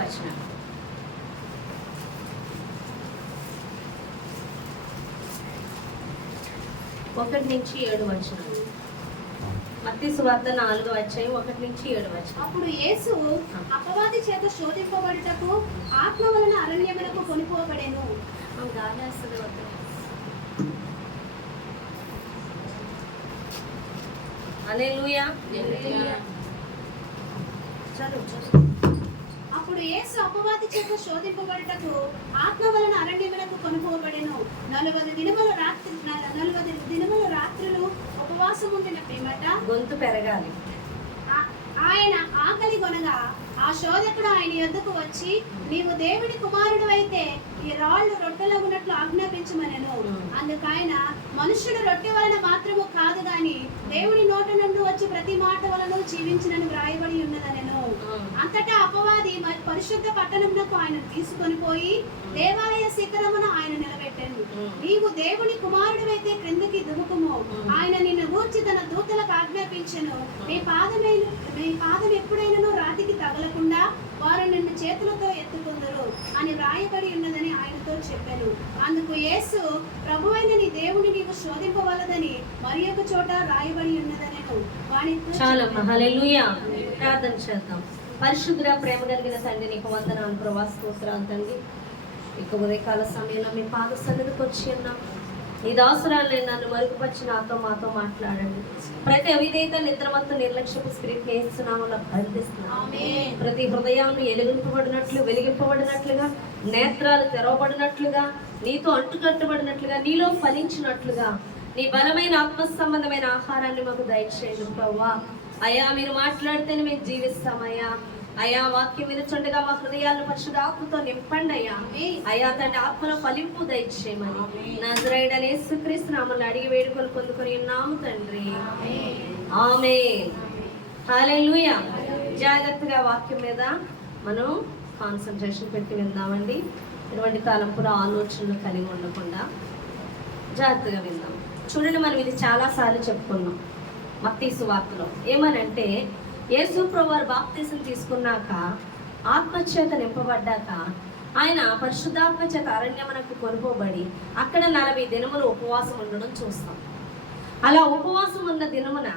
వచనం. ఒకటి నుంచి 7 వచనం. మత్తయి సువార్త 4వ అధ్యాయం 1 నుంచి 7 వచనం. అప్పుడు యేసు అపవాది చేత శోధింపబడుటకు ఆత్మ వలన అరణ్యమునకు కొనిపోబడెను. హల్లెలూయా. అప్పుడు యేసు అపవాది చేత శోధింపబడుటకు ఆత్మ వలన అరణ్యమునకు కొనిపోబడెను. 40 దినముల రాత్రులు ఉపవాసం ఉండిన పిమ్మట గొంతు పెరగాలి. ఆయన ఆకలి కొనగా ఆ శోధకుడు ఆయన యొద్దకు వచ్చి, నీవు దేవుడి కుమారుడు అయితే ఈ రాళ్ళు రొట్టెలగునట్లు ఆజ్ఞాపించమనెను. అందుకైన మనుష్యుడు రొట్టె వలన మాత్రము కాదు గాని దేవుడి నోట నుండి వచ్చి ప్రతి మాట వలన జీవించినని వ్రాయబడి ఉన్నదనెను. అంతటా అపవాది పరిశుద్ధ పట్టణమునకు ఆయన తీసుకొని పోయి దేవాలయ శిఖరమున ఆయన నిలబెట్టెను. నీవు దేవుని కుమారుడివైతే క్రిందికి దుముకుము, ఆయన నిన్ను గూర్చి తన దూతలకు ఆజ్ఞాపించెను, నీ పాదం ఎప్పుడైనా రాతికి తగలకుండా వారు నిన్ను చేతులతో ఎత్తుకుందరు అని వ్రాయబడి ఉన్నదని ఆయనతో చెప్పాను. అందుకు యేసు, ప్రభువైన నీ దేవుని నీవు శోధింపవలదని మరి ఒక చోట రాయబడి ఉన్నదనెను. హల్లెలూయా. ప్రార్థన చేద్దాం. పరిశుద్ధ ప్రేమ కలిగిన తండ్రి, నీకు వందనాలు ప్రభా, స్తోత్రాలు తండ్రి. ఇక ఉదయకాల సమయంలో మీ పాద సన్నిధికి వచ్చి ఉన్నాం. ఈ దాసురాలు నన్ను మరుగుపరిచి నాతో మాతో మాట్లాడండి. ప్రతి అవిధేయత, నిద్రమత్తు, నిర్లక్ష్యపు స్పిరిట్ నేస్తున్నామని బంధిస్తున్నాం. ప్రతి హృదయాన్ని వెలిగింపబడినట్లుగా, నేత్రాలు తెరవబడినట్లుగా, నీతో అంటుకట్టబడినట్లుగా, నీలో ఫలించినట్లుగా నీ బలమైన ఆత్మ సంబంధమైన ఆహారాన్ని మాకు దయచేయండి ప్రభువా. అయ్యా, మీరు మాట్లాడితేనే మేము జీవిస్తామయ్యా. అయా, వాక్యం వినుచుండగా మా హృదయాలను పరిశుద్ధ ఆత్మతో నింపండి అయ్యా. అయా తండ్రి, ఆత్మలో ఫలింపు దయచేయమని నజరేయుడైన యేసుక్రీస్తు నామములో అడిగి వేడుకలు పొందుకొని ఉన్నాము తండ్రి. ఆమేన్. హల్లెలూయా. జాగ్రత్తగా వాక్యం మీద మనం కాన్సంట్రేషన్ పెట్టి విందామండి. ఇటువంటి తలంపుల ఆలోచనలు కలిగి ఉండకుండా జాగ్రత్తగా విందాం. చూడండి, మనం ఇది చాలాసార్లు చెప్పుకున్నాం మత్తయి సువార్తలో. ఏమనంటే, యేసు ప్రభువారు బాప్తిసం తీసుకున్నాక, ఆత్మచేత నింపబడ్డాక ఆయన పరిశుద్ధాత్మ చేత అరణ్యమునకు కొనుకోబడి అక్కడ 40 దినములు ఉపవాసం ఉండడం చూస్తాం. అలా ఉపవాసం ఉన్న దినమున,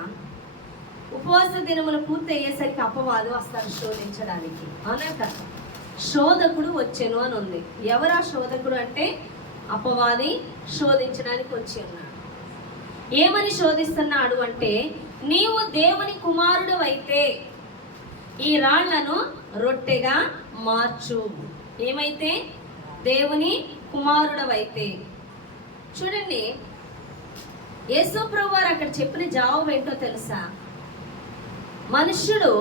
ఉపవాస దినములు పూర్తి అయ్యేసరికి అపవాది వస్తాడు శోధించడానికి. అవునా కదా? శోధకుడు వచ్చెను అని ఉంది. ఎవరా శోధకుడు అంటే, అపవాది శోధించడానికి వచ్చి ఉన్నాడు. ఏమని శోధిస్తున్నాడు అంటే, నీవు దేవుని కుమారుడు అయితే ఈ రాళ్లను రొట్టెగా మార్చు. ఏమైతే? దేవుని కుమారుడవైతే. చూడండి, యేసు ప్రభువారు అక్కడ చెప్పిన జవాబు ఏంటో తెలుసా? మనుష్యుడు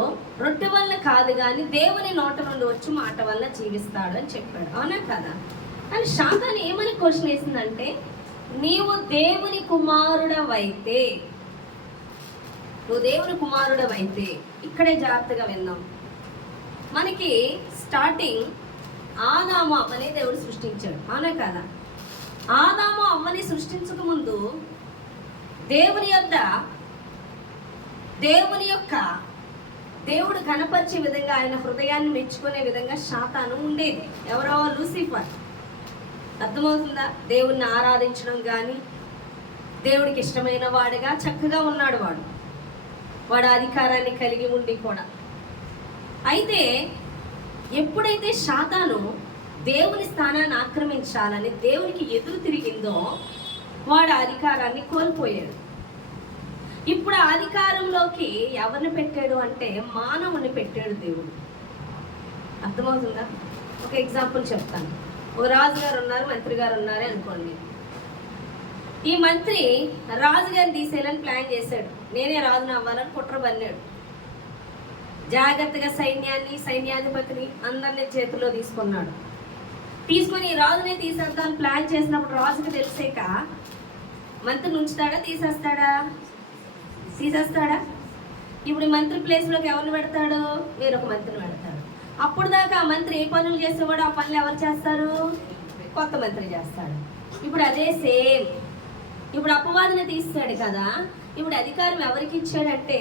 రొట్టె వల్ల కాదు కానీ దేవుని నోట నుండి వచ్చి మాట వల్ల జీవిస్తాడు అని చెప్పాడు. అవునా కదా? కానీ శాతాన్ని ఏమని క్వశ్చన్ వేసిందంటే, నీవు దేవుని కుమారుడవైతే, నువ్వు దేవుని కుమారుడవైతే. ఇక్కడే జాగ్రత్తగా విన్నాం. మనకి స్టార్టింగ్ ఆదాము అవ్వని దేవుడు సృష్టించాడు. అవునా కదా? ఆదాము అవ్వని సృష్టించక ముందు దేవుడు కనపరిచే విధంగా, ఆయన హృదయాన్ని మెచ్చుకునే విధంగా శాతాను ఉండేది. ఎవరో లూసిఫర్. అర్థమవుతుందా? దేవుణ్ణి ఆరాధించడం కానీ, దేవుడికి ఇష్టమైన వాడిగా చక్కగా ఉన్నాడు వాడు అధికారాన్ని కలిగి ఉండి కూడా. అయితే ఎప్పుడైతే శాతాను దేవుని స్థానాన్ని ఆక్రమించాలని దేవునికి ఎదురు తిరిగిందో, వాడు అధికారాన్ని కోల్పోయాడు. ఇప్పుడు ఆ అధికారంలోకి ఎవరిని పెట్టాడు అంటే, మానవుని పెట్టాడు దేవుడు. అర్థమవుతుందా? ఒక ఎగ్జాంపుల్ చెప్తాను. ఓ రాజుగారు ఉన్నారు, మంత్రి గారు ఉన్నారే అనుకోండి. ఈ మంత్రి రాజుగారిని తీసేయాలని ప్లాన్ చేశాడు. నేనే రాజుని అవ్వాలని కుట్ర పన్నాడు. జాగ్రత్తగా సైన్యాధిపతిని అందరినీ చేతిలో తీసుకొని ఈ రాజునే తీసేద్దామని ప్లాన్ చేసినప్పుడు రాజుకి తెలిసాక మంత్రిని ఉంచుతాడా, తీసేస్తాడా? ఇప్పుడు మంత్రి ప్లేస్లోకి ఎవరిని పెడతాడు? వేరొక మంత్రిని పెడతాడు. అప్పుడు దాకా ఆ మంత్రి ఏ పనులు చేసేవాడు, ఆ పనులు ఎవరు చేస్తారు? కొత్త మంత్రి చేస్తాడు. ఇప్పుడు అదే సేమ్. ఇప్పుడు అపవాదిని తీస్తాడు కదా, ఇప్పుడు అధికారం ఎవరికి ఇచ్చాడంటే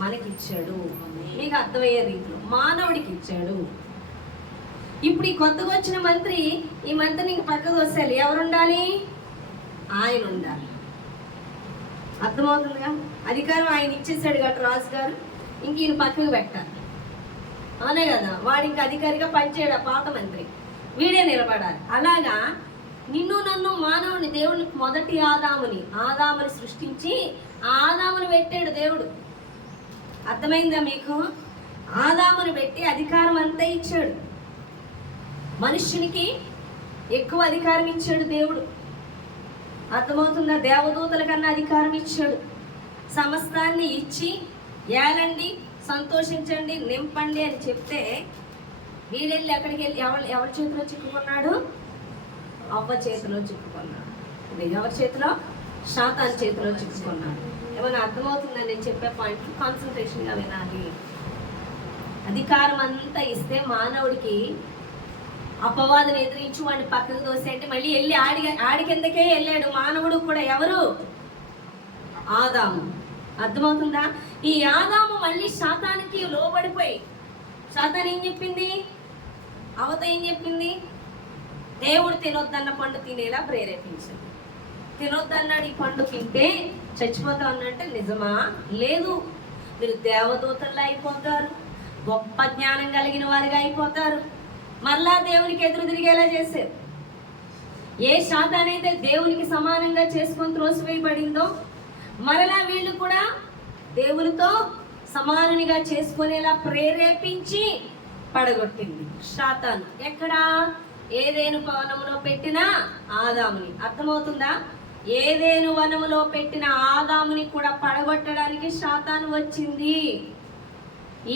మనకి ఇచ్చాడు. మీకు అర్థమయ్యే రీతిలో మానవుడికి ఇచ్చాడు. ఇప్పుడు ఈ కొత్తగా వచ్చిన మంత్రి, ఈ మంత్రిని ఇంక పక్కకు వచ్చేయాలి. ఎవరు ఉండాలి? ఆయన ఉండాలి. అర్థమవుతుందిగా? అధికారం ఆయన ఇచ్చేసాడు కాబట్టి రాజు గారు, ఇంక ఈయన పక్కకు పెట్టాలి. అవునే కదా? వాడు ఇంక అధికారిగా పనిచేయడు, ఆ పాత మంత్రి, వీడే నిలబడాలి. అలాగా నిన్ను నన్ను మానవుని దేవుని మొదటి ఆదాముని సృష్టించి ఆదాముని పెట్టాడు దేవుడు. అర్థమైందా మీకు? ఆదాముని పెట్టి అధికారం అంతా ఇచ్చాడు. మనుష్యునికి ఎక్కువ అధికారం ఇచ్చాడు దేవుడు. అర్థమవుతుందా? దేవదూతల కన్నా అధికారం ఇచ్చాడు. సమస్తాన్ని ఇచ్చి ఏలండి, సంతోషించండి, నింపండి అని చెప్తే వీడెళ్ళి ఎక్కడికి వెళ్ళి ఎవరి చేతిలో చిక్కుకున్నాడు? అవ్వ చేతిలో చిక్కుకున్నాడు. ఎవరి చేతిలో? సాతాను చేతిలో చిక్కుకున్నాడు. ఏమైనా అర్థమవుతుందని నేను చెప్పే పాయింట్ కాన్సన్ట్రేషన్గా వినాలి. అధికారం అంతా ఇస్తే మానవుడికి అపవాదుని ఎదిరించి వాడిని పక్కకు దోసే అంటే మళ్ళీ వెళ్ళి ఆడి కిందకే వెళ్ళాడు మానవుడు కూడా. ఎవరు? ఆదాము. అర్థమవుతుందా? ఈ ఆదాము మళ్ళీ సాతానికి లోబడిపోయి, సాతాను ఏం చెప్పింది? అవత ఏం చెప్పింది? దేవుడు తినొద్దన్న పండు తినేలా ప్రేరేపించింది. తినొద్దన్నాడు, ఈ పండు తింటే చచ్చిపోతా ఉన్నట్టే. నిజమా? లేదు, మీరు దేవదూతల్లో అయిపోతారు, గొప్ప జ్ఞానం కలిగిన వారిగా అయిపోతారు. మరలా దేవునికి ఎదురు తిరిగేలా చేశారు. ఏ శాతానైతే దేవునికి సమానంగా చేసుకొని త్రోసివేయబడిందో మరలా వీళ్ళు కూడా దేవునితో సమానునిగా చేసుకునేలా ప్రేరేపించి పడగొట్టింది శాతాను. ఎక్కడ? ఏదేను వనములో పెట్టిన ఆదాముని. అర్థమవుతుందా? ఏదేను వనములో పెట్టిన ఆదాముని కూడా పడగొట్టడానికి శాతాను వచ్చింది.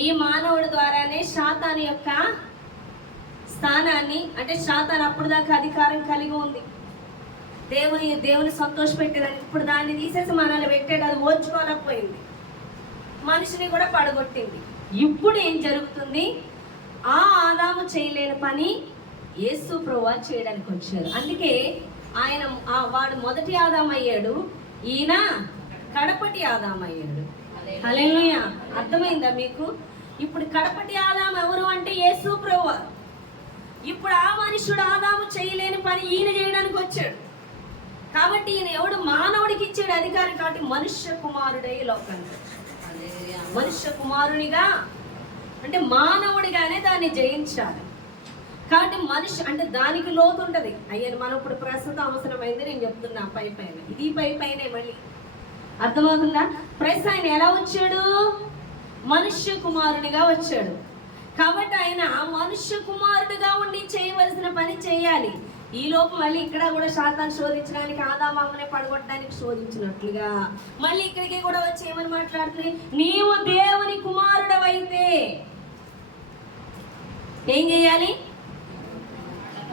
ఈ మానవుడి ద్వారానే శాతాను యొక్క స్థానాన్ని, అంటే శాతాను అప్పుడు దాకా అధికారం కలిగి ఉంది, దేవుని సంతోష పెట్టేదానికి. ఇప్పుడు దాన్ని తీసేసి మనల్ని పెట్టాడు, అది ఓర్చుకోలేకపోయింది, మనిషిని కూడా పడగొట్టింది. ఇప్పుడు ఏం జరుగుతుంది? ఆ ఆదాము చేయలేని పని యేసు ప్రభువు చేయడానికి వచ్చారు. అందుకే ఆయన వాడు మొదటి ఆదాము అయ్యాడు, ఈయన కడపటి ఆదాము అయ్యాడు. హల్లెలూయా! అర్థమైందా మీకు? ఇప్పుడు కడపటి ఆదాము ఎవరు అంటే యేసు ప్రభువు. ఇప్పుడు ఆ మనుషుడు ఆదాము చేయలేని పని ఈయన చేయడానికి వచ్చాడు. కాబట్టి ఈయన ఎవడు? మానవుడికి ఇచ్చాడు అధికారం. కాబట్టి మనుష్య కుమారుడై లోకానికి, మనుష్య కుమారునిగా అంటే మానవుడిగానే దాన్ని జయించాలి. కాబట్టి మనిషి అంటే దానికి లోతు ఉంటుంది. అయ్యాను మనం ఇప్పుడు ప్రస్తుతం అవసరమైంది నేను చెప్తున్నా. పైన ఇది పైనే మళ్ళీ అర్థమవుతుందా? ప్రెస్ ఆయన ఎలా వచ్చాడు? మనుష్య కుమారునిగా వచ్చాడు. కాబట్టి ఆయన మనుష్య కుమారుడిగా ఉండి చేయవలసిన పని చేయాలి. ఈ లోపు మళ్ళీ ఇక్కడ కూడా శాతాన్ని శోధించడానికి, ఆదామామనే పడగొట్టడానికి శోధించినట్లుగా మళ్ళీ ఇక్కడికి కూడా వచ్చి ఏమని మాట్లాడుతుంది? నీవు దేవుని కుమారుడవైతే ఏం చేయాలి?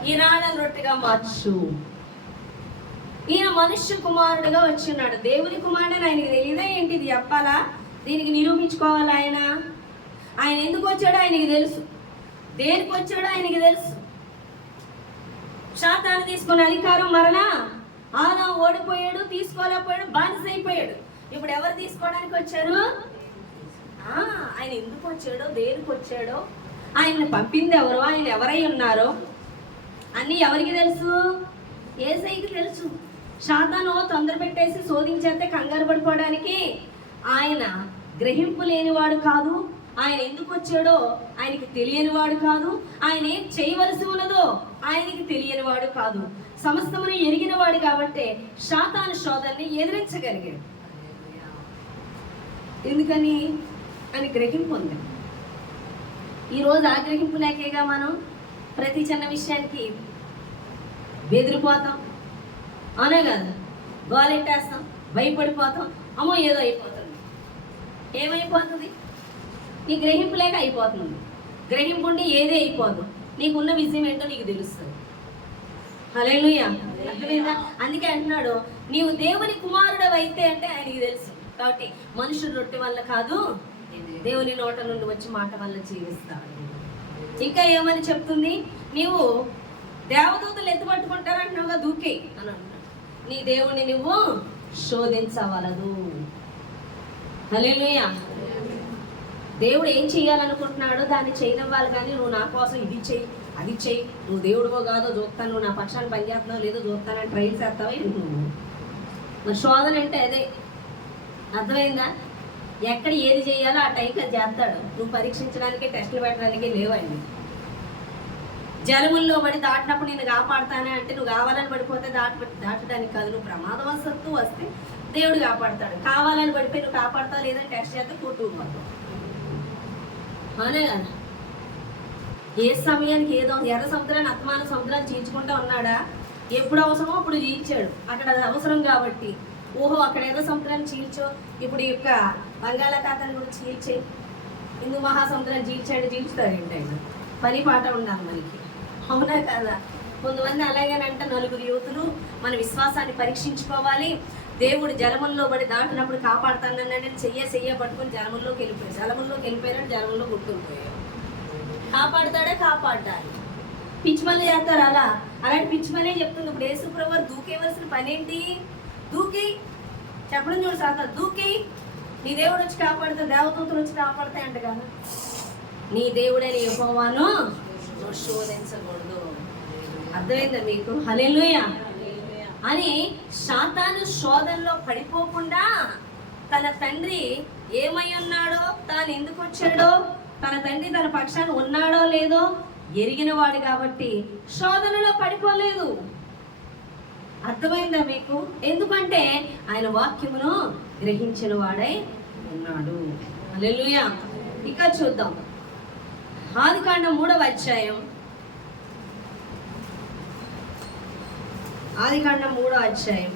ఈ రాళ్ళను రొట్టెగా మార్చు. ఈయన మనుష్య కుమారుడుగా వచ్చిన్నాడు. దేవుని కుమారుడని ఆయనకి తెలియదా ఏంటి? ఇది చెప్పాలా? దీనికి నిరూపించుకోవాలి. ఆయన ఎందుకు వచ్చాడో ఆయనకి తెలుసు, దేనికి వచ్చాడో ఆయనకి తెలుసు. శాతాన్ని తీసుకున్న అధికారం మరలా ఆదాము ఓడిపోయాడు, తీసుకోలేకపోయాడు, బానిస అయిపోయాడు. ఇప్పుడు ఎవరు తీసుకోవడానికి వచ్చారు? ఆయన ఎందుకు వచ్చాడో, దేనికి వచ్చాడో, ఆయన్ని పంపింది ఎవరో, ఆయన ఎవరై ఉన్నారో అన్నీ ఎవరికి తెలుసు? యేసయ్యకి తెలుసు. శాతాను తొందర పెట్టేసి శోధించేస్తే కంగారు పడిపోవడానికి ఆయన గ్రహింపు లేనివాడు కాదు. ఆయన ఎందుకు వచ్చాడో ఆయనకి తెలియనివాడు కాదు. ఆయన ఏం చేయవలసి ఉన్నదో ఆయనకి తెలియనివాడు కాదు. సమస్తమును ఎరిగినవాడు కాబట్టి శాతాను శోధనని ఎదిరించగలిగాడు. ఎందుకని? అని గ్రహింపు ఉంది. ఈరోజు ఆ గ్రహింపు లేకేగా మనం ప్రతి చిన్న విషయానికి బెదిరిపోతాం, అనే కదా, గోలెట్టేస్తాం, భయపడిపోతాం. అమ్మో ఏదో అయిపోతుంది. ఏమైపోతుంది? నీ గ్రహింపు లేక అయిపోతుంది. గ్రహింపు ఉండి ఏదే అయిపోదు. నీకున్న విజయం ఏంటో నీకు తెలుస్తుంది. హల్లెలూయా! అర్థమైందా? అందుకే అంటున్నాడు, నీవు దేవుని కుమారుడు అయితే అంటే ఆయనకి తెలుసు. కాబట్టి మనుషుడు రొట్టె వల్ల కాదు, దేవుని నోట నుండి వచ్చి మాట వల్ల జీవిస్తాడు. ఇంకా ఏమని చెప్తుంది? నీవు దేవదూతలు ఎత్తుపట్టుకుంటారంటున్నావుగా, దూకే అని అంటున్నాడు. నీ దేవుని నువ్వు శోధించవలదు. హల్లెలూయా! దేవుడు ఏం చేయాలనుకుంటున్నాడో దాన్ని చేయనివ్వాలి, కానీ నువ్వు నా కోసం ఇది చెయ్యి అది చెయ్యి, నువ్వు దేవుడివో కాదో చూస్తాను, నువ్వు నా పక్షాన్ని పనిచేస్తున్నావు లేదో చూస్తానని ట్రైల్ చేస్తావా నువ్వు. మరి శోధన అంటే అదే, అర్థమైందా? ఎక్కడ ఏది చేయాలో ఆ టైంకి అది చేస్తాడు. నువ్వు పరీక్షించడానికి టెస్టులు పెట్టడానికి లేవు ఆయన. జలముల్లో పడి దాటినప్పుడు నేను కాపాడుతానే అంటే నువ్వు కావాలని పడిపోతే దాటడానికి కాదు, నువ్వు ప్రమాదవశత్తు వస్తే దేవుడు కాపాడుతాడు. కావాలని పడిపోయి నువ్వు కాపాడుతావు లేదని టెస్ట్ చేస్తే కూర్చుపోతావు. అవునే కదా? ఏ సమయానికి ఏదో ఎర్ర సముద్రాన్ని అత్తమాన సముద్రాన్ని చీల్చుకుంటూ ఉన్నాడా? ఎప్పుడు అవసరమో అప్పుడు చీల్చాడు. అక్కడ అది అవసరం కాబట్టి ఓహో అక్కడ ఎర్ర సముద్రాన్ని చీల్చో, ఇప్పుడు ఈ యొక్క బంగాళాఖాతాన్ని కూడా చీల్చే, హిందూ మహాసముద్రాన్ని చీల్చుతారు ఏంటంటే పని పాట ఉండాలి మనకి. అవునా కదా? కొంతమంది అలాగేనంట నలుగురు యువతులు మన విశ్వాసాన్ని పరీక్షించుకోవాలి. దేవుడు జలముల్లో పడి దాటినప్పుడు కాపాడుతానని చెయ్య పట్టుకుని జలముల్లోకి వెళ్ళిపోయారు, జలముల్లో గుర్తుండిపోయారు. కాపాడుతాడే కాపాడాలి. పిచ్చిమల్లి చేస్తారు అలా. అలాంటి పిచ్చిమల్లే చెప్తుంది. ఇప్పుడు యేసుప్రభు వారు దూకేవలసిన పని ఏంటి? దూకి చెప్పడం చూడు సార్, దూకి నీ దేవుడు వచ్చి కాపాడుతా, దేవదూతలు వచ్చి కాపాడుతాయి అంట కదా. నీ దేవుడైన యెహోవాను నువ్వు శోధించకూడదు. అర్థమైందా మీకు? హల్లెలూయా అని సాతాను శోధనలో పడిపోకుండా తన తండ్రి ఏమై ఉన్నాడో, తాను ఎందుకు వచ్చాడో, తన తండ్రి తన పక్షాన్ని ఉన్నాడో లేదో ఎరిగిన వాడు కాబట్టి శోధనలో పడిపోలేదు. అర్థమైందా మీకు? ఎందుకంటే ఆయన వాక్యమును గ్రహించిన వాడై ఉన్నాడు. హల్లెలూయా. ఇక చూద్దాం ఆదికాండం 3వ అధ్యాయం. ఆదికాండం 3వ అధ్యాయం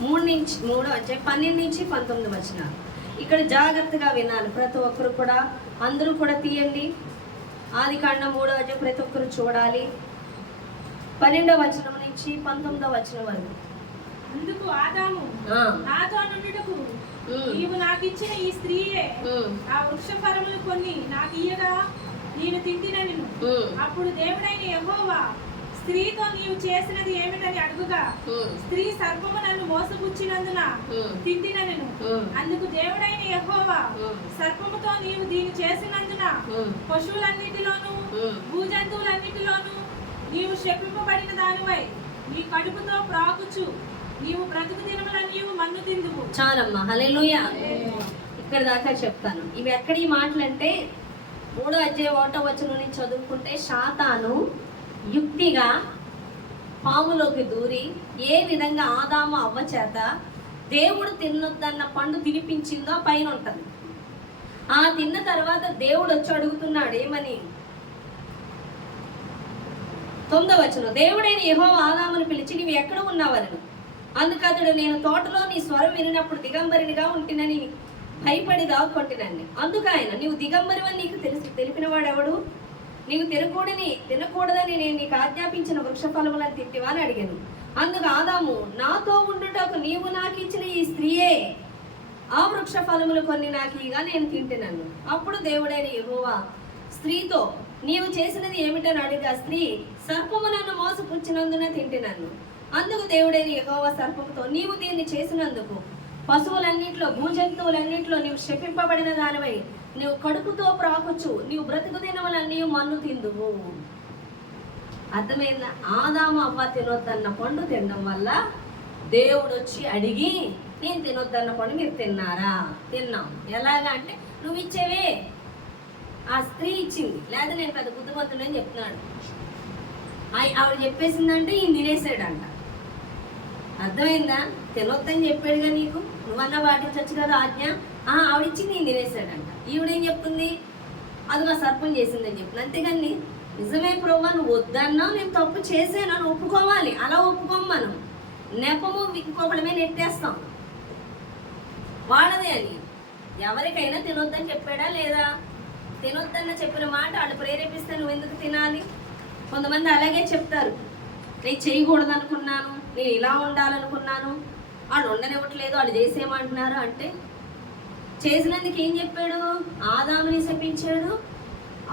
12 నుంచి 19 వచనాలు. ఇక్కడ జాగ్రత్తగా వినాలి ప్రతి ఒక్కరు కూడా, అందరూ కూడా తీయండి. ఆదికాండం 3వ అధ్యాయం ప్రతి ఒక్కరు చూడాలి. 12వ వచనం నుంచి 19వ వచనం వరకు. అందుకు ఆదాము నాతో నుండుటకు నీవు నాకు ఇచ్చిన ఈ స్త్రీయే ఆ వృక్ష ఫలములు కొన్ని నాకు ఇయ్యగా నేను తింటినను. అప్పుడు దేవుడైన యెహోవా స్త్రీతో నీవు చేసినది ఏమిటని అడుగుగా, స్త్రీ సర్పము నన్ను మోసపుచ్చినందున తింటినను. అందుకు దేవుడైన యెహోవా సర్పముతో నీవు దీన్ని చేసినందున పశువులన్నిటిలోను భూజంతువులన్నిటిలోను నీవు శపింపబడిన దానివై నీ కడుపుతో ప్రాకుచు నీవు బ్రతుకు దినముల నీవు మన్ను తిందువు. చాలమ్మా. హల్లెలూయా. ఇక్కడ దాకా చెప్తాను. ఇవి ఎక్కడ ఈ మాటలు అంటే 3వ అధ్యాయం 1వ వచనం నుంచి చదువుకుంటే సాతాను యుక్తిగా పాములోకి దూరి ఏ విధంగా ఆదాము అవ్వ చేత దేవుడు తినొద్దన్న పండు తినిపించిందో పైన ఉంటుంది. ఆ తిన్న తర్వాత దేవుడు వచ్చి అడుగుతున్నాడు ఏమని? 9వ వచనం. దేవుడైన యెహోవా ఆదామును పిలిచి నీవు ఎక్కడ ఉన్నావనను. అందుకు అతడు నేను తోటలో నీ స్వరం వినినప్పుడు దిగంబరినిగా ఉంటినని భయపడి దాక్కొట్టినని. అందుకు ఆయన నీవు దిగంబరివని నీకు తెలిపిన వాడెవడు? నీవు తినకూడదని నేను నీకు ఆజ్ఞాపించిన వృక్ష ఫలములను తింటివా అని అడిగాను. అందుకు ఆదాము నాతో ఉండుటకు నీవు నాకు ఇచ్చిన ఈ స్త్రీయే ఆ వృక్ష ఫలములు కొన్ని నాకు ఇగా నేను తింటున్నాను. అప్పుడు దేవుడైన యెహోవా స్త్రీతో నీవు చేసినది ఏమిటని అడిగా, స్త్రీ సర్పము నన్ను మోసపుచ్చినందున తింటున్నాను. అందుకు దేవుడైన యెహోవా సర్పముతో నీవు దీన్ని చేసినందుకు పశువులన్నింటిలో భూజంతువులన్నింటిలో నీవు శపింపబడిన దానివై నీవు కడుపుతో ప్రాకుచు నీవు బ్రతుకు దినములన్నీ మన్ను తిందువు. అర్థమైందా? ఆదాము అవ్వ తినొద్దన్న పండు తినడం వల్ల దేవుడు వచ్చి అడిగి నేను తినొద్దన్న పండు మీరు తిన్నారా? తిన్నాం. ఎలాగా అంటే నువ్వు ఇచ్చేవే, ఆ స్త్రీ ఇచ్చింది, లేదా నేను పెద్ద బుద్ధిమంతుడని చెప్తున్నాడు. ఆవిడ చెప్పేసిందంటే ఈయన తినేసాడంట. అర్థమైందా? తినొద్దని చెప్పాడుగా నీకు, నువ్వన్నా పాటించచ్చు కదా ఆజ్ఞ. ఆవిడిచ్చింది నేను తినేసాడంట. ఈవిడేం చెప్తుంది? అది నా సర్పం చేసిందని చెప్తుంది. అంతేగాని నిజమే ప్రభువా నువ్వు వద్దన్నావు, నేను తప్పు చేసాను అని ఒప్పుకోవాలి. అలా ఒప్పుకోం మనం. నెపము ఇంకొకటి మీద నెట్టేస్తాం వాళ్ళదే అని. ఎవరికైనా తినొద్దని చెప్పాడా లేదా? తినొద్దన్న చెప్పిన మాట వాళ్ళు ప్రేరేపిస్తే నువ్వు ఎందుకు తినాలి? కొంతమంది అలాగే చెప్తారు, నేను చేయకూడదు అనుకున్నాను, నేను ఇలా ఉండాలనుకున్నాను, వాళ్ళు ఉండనివ్వట్లేదు, వాళ్ళు చేసేయమంటున్నారు. అంటే చేసినందుకు ఏం చెప్పాడు? ఆదాముని శపించాడు,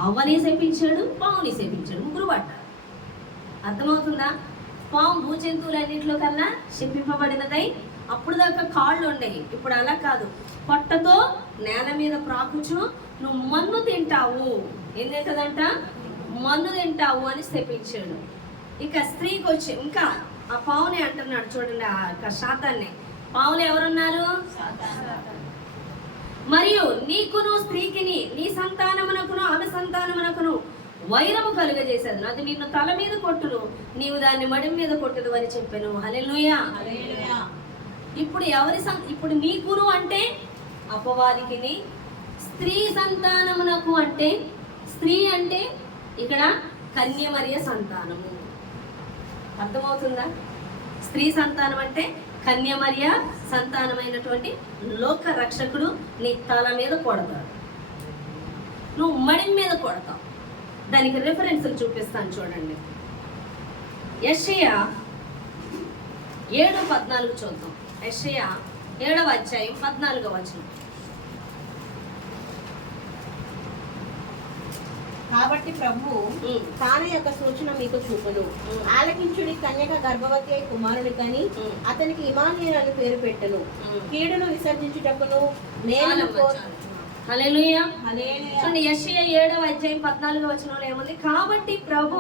అవ్వని శపించాడు, పావుని శపించాడు. ముగ్గురు పడ్డారు. అర్థమవుతుందా? పాము భూజంతువులన్నింటిలో కన్నా శపింపబడినదై అప్పుడు దాకా కాళ్ళు ఉండేవి, ఇప్పుడు అలా కాదు. పొట్టతో నేల మీద ప్రాకుచు నువ్వు మన్ను తింటావు. ఏం తింటదంట? మన్ను తింటావు అని శపించాడు. ఇక స్త్రీకి వచ్చి ఇంకా ఆ పావుని అంటున్నాడు చూడండి, ఆ శాతాన్ని. పావులు ఎవరున్నారు? మరియు నీకును స్త్రీకిని నీ సంతానమునకును ఆమె సంతానమునకును వైరము కలుగజేసేది, అది నిన్ను తల మీద కొట్టును, నీవు దాన్ని మడి మీద కొట్టుదు అని చెప్పాను. హల్లెలూయా. ఇప్పుడు నీకును అంటే అపవాదికిని, స్త్రీ సంతానమునకు అంటే, స్త్రీ అంటే ఇక్కడ కన్యమరియ సంతానము. అర్థమవుతుందా? స్త్రీ సంతానం అంటే కన్యమరియ సంతానమైనటువంటి లోక రక్షకుడు నీ తల మీద కొడతాడు, నువ్వు మడి మీద కొడతావు. దానికి రెఫరెన్స్లు చూపిస్తాను చూడండి. యెషయా 7:14 చూద్దాం. యెషయా 7వ అధ్యాయం 14వ వచనం. కాబట్టి ప్రభువు తానే యొక్క సూచన మీకు చూపును, ఆలకించుడి, కన్యక గర్భవతి అయి కుమారుని కని అతనికి ఇమానుయేలు అని పేరు పెట్టెను, కీడును విసర్జించుటకును నేను హల్లెలూయా. యెషయా 7వ అధ్యాయం 14వ వచనంలో ఏముంది? కాబట్టి ప్రభు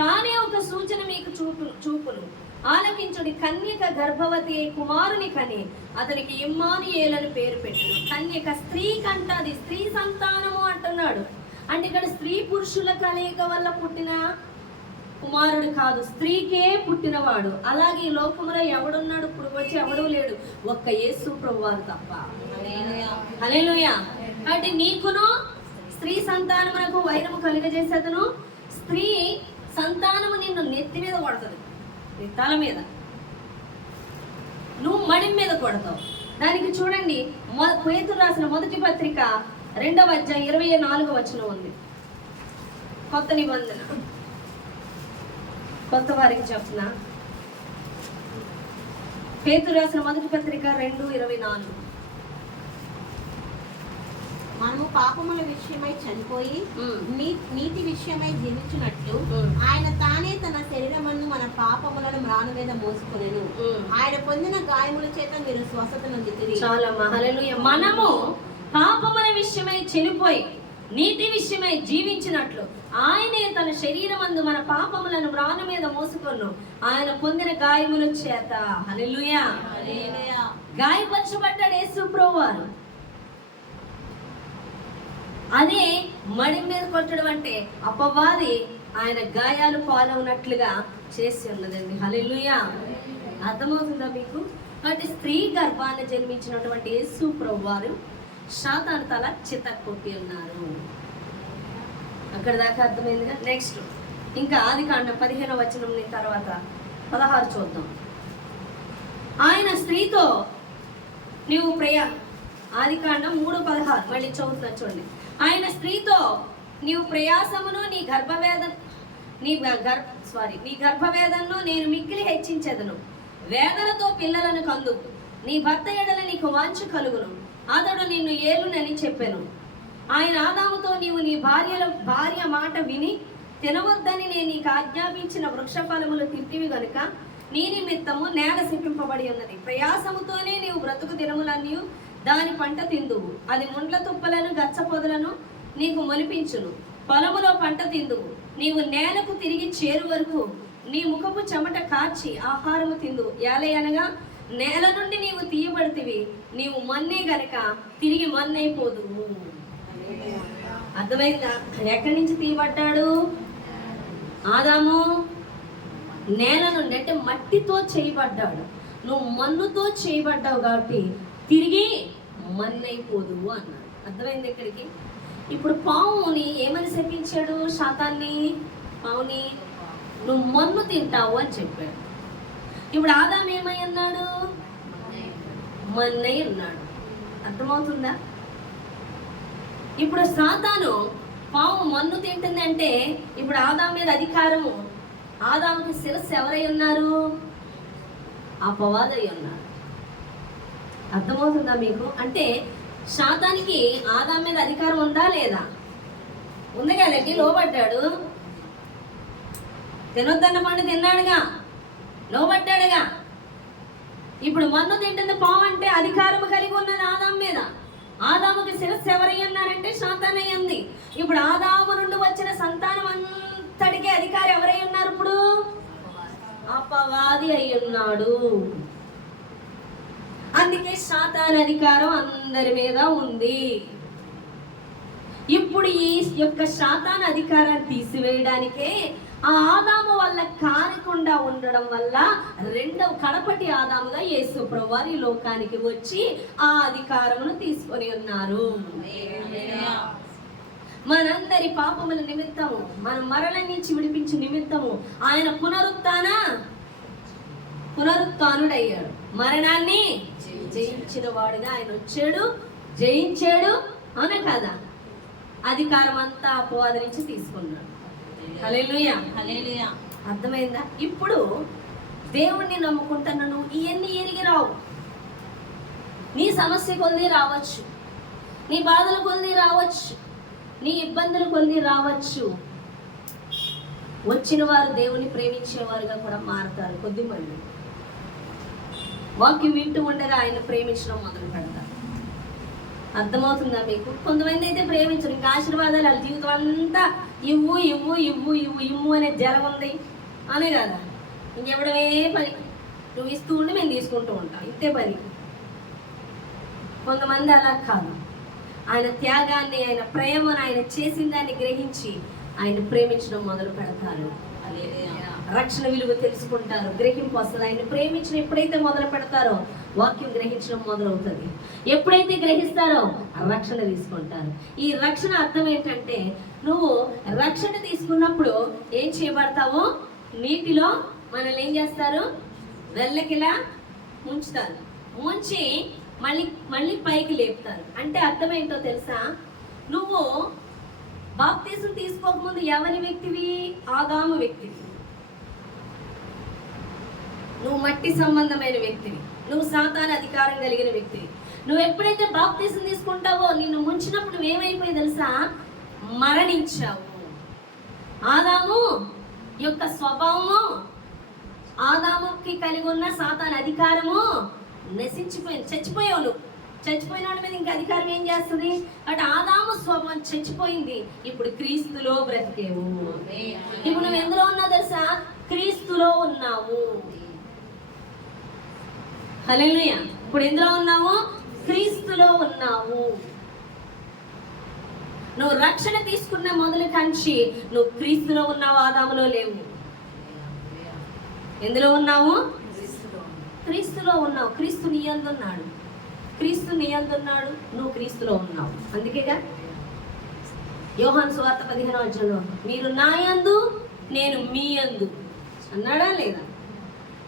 తానే ఒక సూచన మీకు చూపును, ఆలకించుడి, కన్యక గర్భవతి కుమారుని కని అతనికి ఇమ్మానుయేలు అని పేరు పెట్టెను. కన్యక స్త్రీ కంట, అది స్త్రీ సంతానము అంటున్నాడు. అంటే ఇక్కడ స్త్రీ పురుషుల కలయిక వల్ల పుట్టిన కుమారుడు కాదు, స్త్రీకే పుట్టినవాడు. అలాగే ఈ లోకములో ఎవడున్నాడు? ఇప్పుడు వచ్చి ఎవడూ లేడు, ఒక్క యేసు ప్రభువారు తప్ప. హల్లెలూయా. అంటే నీకును స్త్రీ సంతానమునకు వైరము కలుగజేసేదను, స్త్రీ సంతానము నిన్ను నెత్తి మీద కొడుతుంది, నీ తల మీద, నువ్వు మడి మీద కొడతావు. దానికి చూడండి, పేతురు రాసిన మొదటి పత్రిక 2వ అధ్యాయం 24వ వచనం ఉంది. కొత్త నిబంధన, కొత్త వారికి చెప్తున్నా. పేతురు రాసిన మొదటి పత్రిక 2:24. మనము పాపముల విషయమై చనిపోయి నీతి విషయమై జీవించినట్లు ఆయన తానే తన శరీరమును మన పాపములను మ్రాను మీద మోసుకొనెను, ఆయన పొందిన గాయముల చేత మీరు స్వస్థత నొందితిరి. చాలా హల్లెలూయా. మనము పాపముల విషయమై చనిపోయి నీతి విషయమై జీవించినట్లు ఆయనే తన శరీరమందు మన పాపములను మ్రాను మీద మోసుకొను, ఆయన పొందిన గాయముల చేత. హల్లెలూయా. గాయపరచబడ్డాడు యేసు ప్రభువారు. అదే మడి మీద కొట్టడం అంటే అపవాది ఆయన గాయాలు పాలవునట్లుగా చేసి ఉన్నదండి. హల్లెలూయా. అర్థమవుతుందా మీకు? అంటే స్త్రీ గర్భాన్ని జన్మించినటువంటి యేసు ప్రభువారు శాతాను తల చితక్కొట్టి ఉన్నారు. అక్కడ దాకా అర్థమైందిగా. నెక్స్ట్ ఇంకా ఆదికాండం 15వ వచనం తర్వాత 16 చూద్దాం. ఆయన స్త్రీతో నీవు ఆదికాండం 3:16 మళ్ళీ చదువుతున్నా చూడండి. ఆయన స్త్రీతో నీవు ప్రయాసమును నీ గర్భవేదనను నేను మిక్కిలి హెచ్చించెదను, వేదనతో పిల్లలను కందు, నీ భర్త ఎడల నీకు వాంఛ కలుగును, అతడు నిన్ను ఏలునని చెప్పెను. ఆయన ఆదాముతో నీవు నీ భార్య మాట విని తినవద్దని నేను నీకు ఆజ్ఞాపించిన వృక్ష ఫలములు తింటివి గనుక నీ నిమిత్తము నేల శపింపబడి ఉన్నది. ప్రయాసముతోనే నీవు బ్రతుకు దినములన్నీ దాని పంట తిందువు, అది ముండ్ల తుప్పలను గచ్చ పొదలను నీకు మొలిపించును. పొలములో పంట తిందువు, నీవు నేలకు తిరిగి చేరు వరకు నీ ముఖపు చెమట కార్చి ఆహారము తిందువు. ఏలయనగా నేల నుండి నీవు తీయబడితివి, నీవు మన్నే గనక తిరిగి మన్నైపోదువు. అర్థమైందా? ఎక్కడి నుంచి తీయబడ్డాడు ఆదాము? నేల నుండి, అంటే మట్టితో చేయబడ్డాడు. నువ్వు మన్నుతో చేయబడ్డావు కాబట్టి తిరిగి మన్నైపోదువు అన్నాడు. అర్థమైంది ఇక్కడికి? ఇప్పుడు పావుని ఏమని శపించాడు? శాతాన్ని, పావుని నువ్వు మన్ను తింటావు అని చెప్పాడు. ఇప్పుడు ఆదాము ఏమై అన్నాడు? మన్నై అన్నాడు. అర్థమవుతుందా? ఇప్పుడు సాతాను పాము మన్ను తింటుంది అంటే ఇప్పుడు ఆదాము మీద అధికారము, ఆదాముకి శిరస్సు ఎవరై ఉన్నారు? అపవాదై ఉన్నారు. అర్థమవుతుందా మీకు? అంటే శాతానికి ఆదాము మీద అధికారం ఉందా లేదా? ఉంది కదండి. లోబడ్డాడు, తినొద్దన్న పండు తిన్నాడుగా, లోబడ్డాడుగా. ఇప్పుడు మన్ను తింటుంది పాము అంటే అధికారం కలిగి ఉన్నది ఆదాము మీద. ఆదాముకి శిరస్సు ఎవరై ఉన్నారంటే సాతానై ఉంది. ఇప్పుడు ఆదాము నుండి వచ్చిన సంతానం అంతటికి అధికారి ఎవరై ఉన్నారు? ఇప్పుడు అపవాది అయి ఉన్నాడు. అందుకే సాతాను అధికారం అందరి మీద ఉంది. ఇప్పుడు ఈ యొక్క సాతాను అధికారాన్ని తీసివేయడానికే ఆ ఆదాము వల్ల కారకుండా ఉండడం వల్ల రెండవ కడపటి ఆదాముగా యేసు ప్రభువారు ఈ లోకానికి వచ్చి ఆ అధికారమును తీసుకొని ఉన్నారు. మనందరి పాపముల నిమిత్తము, మన మరణం నుంచి విడిపించే నిమిత్తము ఆయన పునరుత్థానుడయ్యాడు. మరణాన్ని జయించిన వాడుగా ఆయన వచ్చాడు, జయించాడు. అవునా కదా? అధికారం అంతా అపవాది నుంచి తీసుకున్నాడు. హల్లెలూయా, హల్లెలూయా. అర్థమైందా? ఇప్పుడు దేవుణ్ణి నమ్ముకుంటున్నా నువ్వు ఇవన్నీ ఎరిగి రావు. నీ సమస్య కొద్ది రావచ్చు, నీ బాధలు కొద్ది రావచ్చు, నీ ఇబ్బందులు కొద్ది రావచ్చు. వచ్చిన వారు దేవుని ప్రేమించేవారుగా కూడా మారుతారు. కొద్దిమంది వాక్యం వింటూ ఉండగా ఆయన ప్రేమించడం మొదలు పెడతారు. అర్థమవుతుందా మీకు? కొంతమంది అయితే ప్రేమించరు, ఇంకా ఆశీర్వాదాలు వాళ్ళ జీవితం అంతా ఇవ్వు ఇవ్వు ఇవ్వు ఇవ్వు ఇవ్వు అనే జలం ఉంది అనే కదా. ఇంకెవడమే పని, నువ్వు ఇస్తూ ఉండి మేము తీసుకుంటూ ఉంటాం, ఇంతే పని. కొంతమంది అలా కాదు. ఆయన త్యాగాన్ని, ఆయన ప్రేమను, ఆయన చేసిన దాన్ని గ్రహించి ఆయన ప్రేమించడం మొదలు పెడతారు. రక్షణ విలువ తెలుసుకుంటారు, గ్రహింపు వస్తుంది. ఆయన ప్రేమించడం ఎప్పుడైతే మొదలు పెడతారో వాక్యం గ్రహించడం మొదలవుతుంది. ఎప్పుడైతే గ్రహిస్తారో రక్షణ తీసుకుంటారు. ఈ రక్షణ అర్థం ఏంటంటే, నువ్వు రక్షణ తీసుకున్నప్పుడు ఏం చేయబడతావో, నీటిలో మనల్ని ఏం చేస్తారు? వెళ్ళకిలా ముంచుతారు, ముంచి మళ్ళీ పైకి లేపుతారు. అంటే అర్థం ఏంటో తెలుసా? నువ్వు బాప్తీసం తీసుకోకముందు ఎవరి వ్యక్తివి? ఆదాము వ్యక్తివి. నువ్వు మట్టి సంబంధమైన వ్యక్తివి, నువ్వు సాతాను అధికారం కలిగిన వ్యక్తివి. నువ్వు ఎప్పుడైతే బాప్తీసం తీసుకుంటావో నిన్ను ముంచినప్పుడు నువ్వేమైపోయి తెలుసా? మరణించావు. ఆదాము యొక్క స్వభావము, ఆదాముకి కలిగి ఉన్న సాతాను అధికారము నశించిపోయింది. చచ్చిపోయావు. నువ్వు చచ్చిపోయిన వాడి మీద ఇంకా అధికారం ఏం చేస్తుంది? అటు ఆదాము స్వభావం చచ్చిపోయింది. ఇప్పుడు క్రీస్తులో బ్రతికేవు. ఇప్పుడు నువ్వు ఎందులో ఉన్నావు తెలుసా? క్రీస్తులో ఉన్నావు. హల్లెలూయా. ఇప్పుడు ఎందులో ఉన్నావు? క్రీస్తులో ఉన్నావు. నువ్వు రక్షణ తీసుకున్న మొదలు కంచి నువ్వు క్రీస్తులో ఉన్నావు, ఆదాములో లేవు. ఎందులో ఉన్నావు? క్రీస్తులో ఉన్నావు. క్రీస్తు నీ యందు ఉన్నాడు, క్రీస్తు నీ యందు ఉన్నాడు, నువ్వు క్రీస్తులో ఉన్నావు. అందుకేగా యోహాను సువార్త 15వ అధ్యాయంలో మీరు నా యందు నేను మీ యందు అన్నాడా లేదా?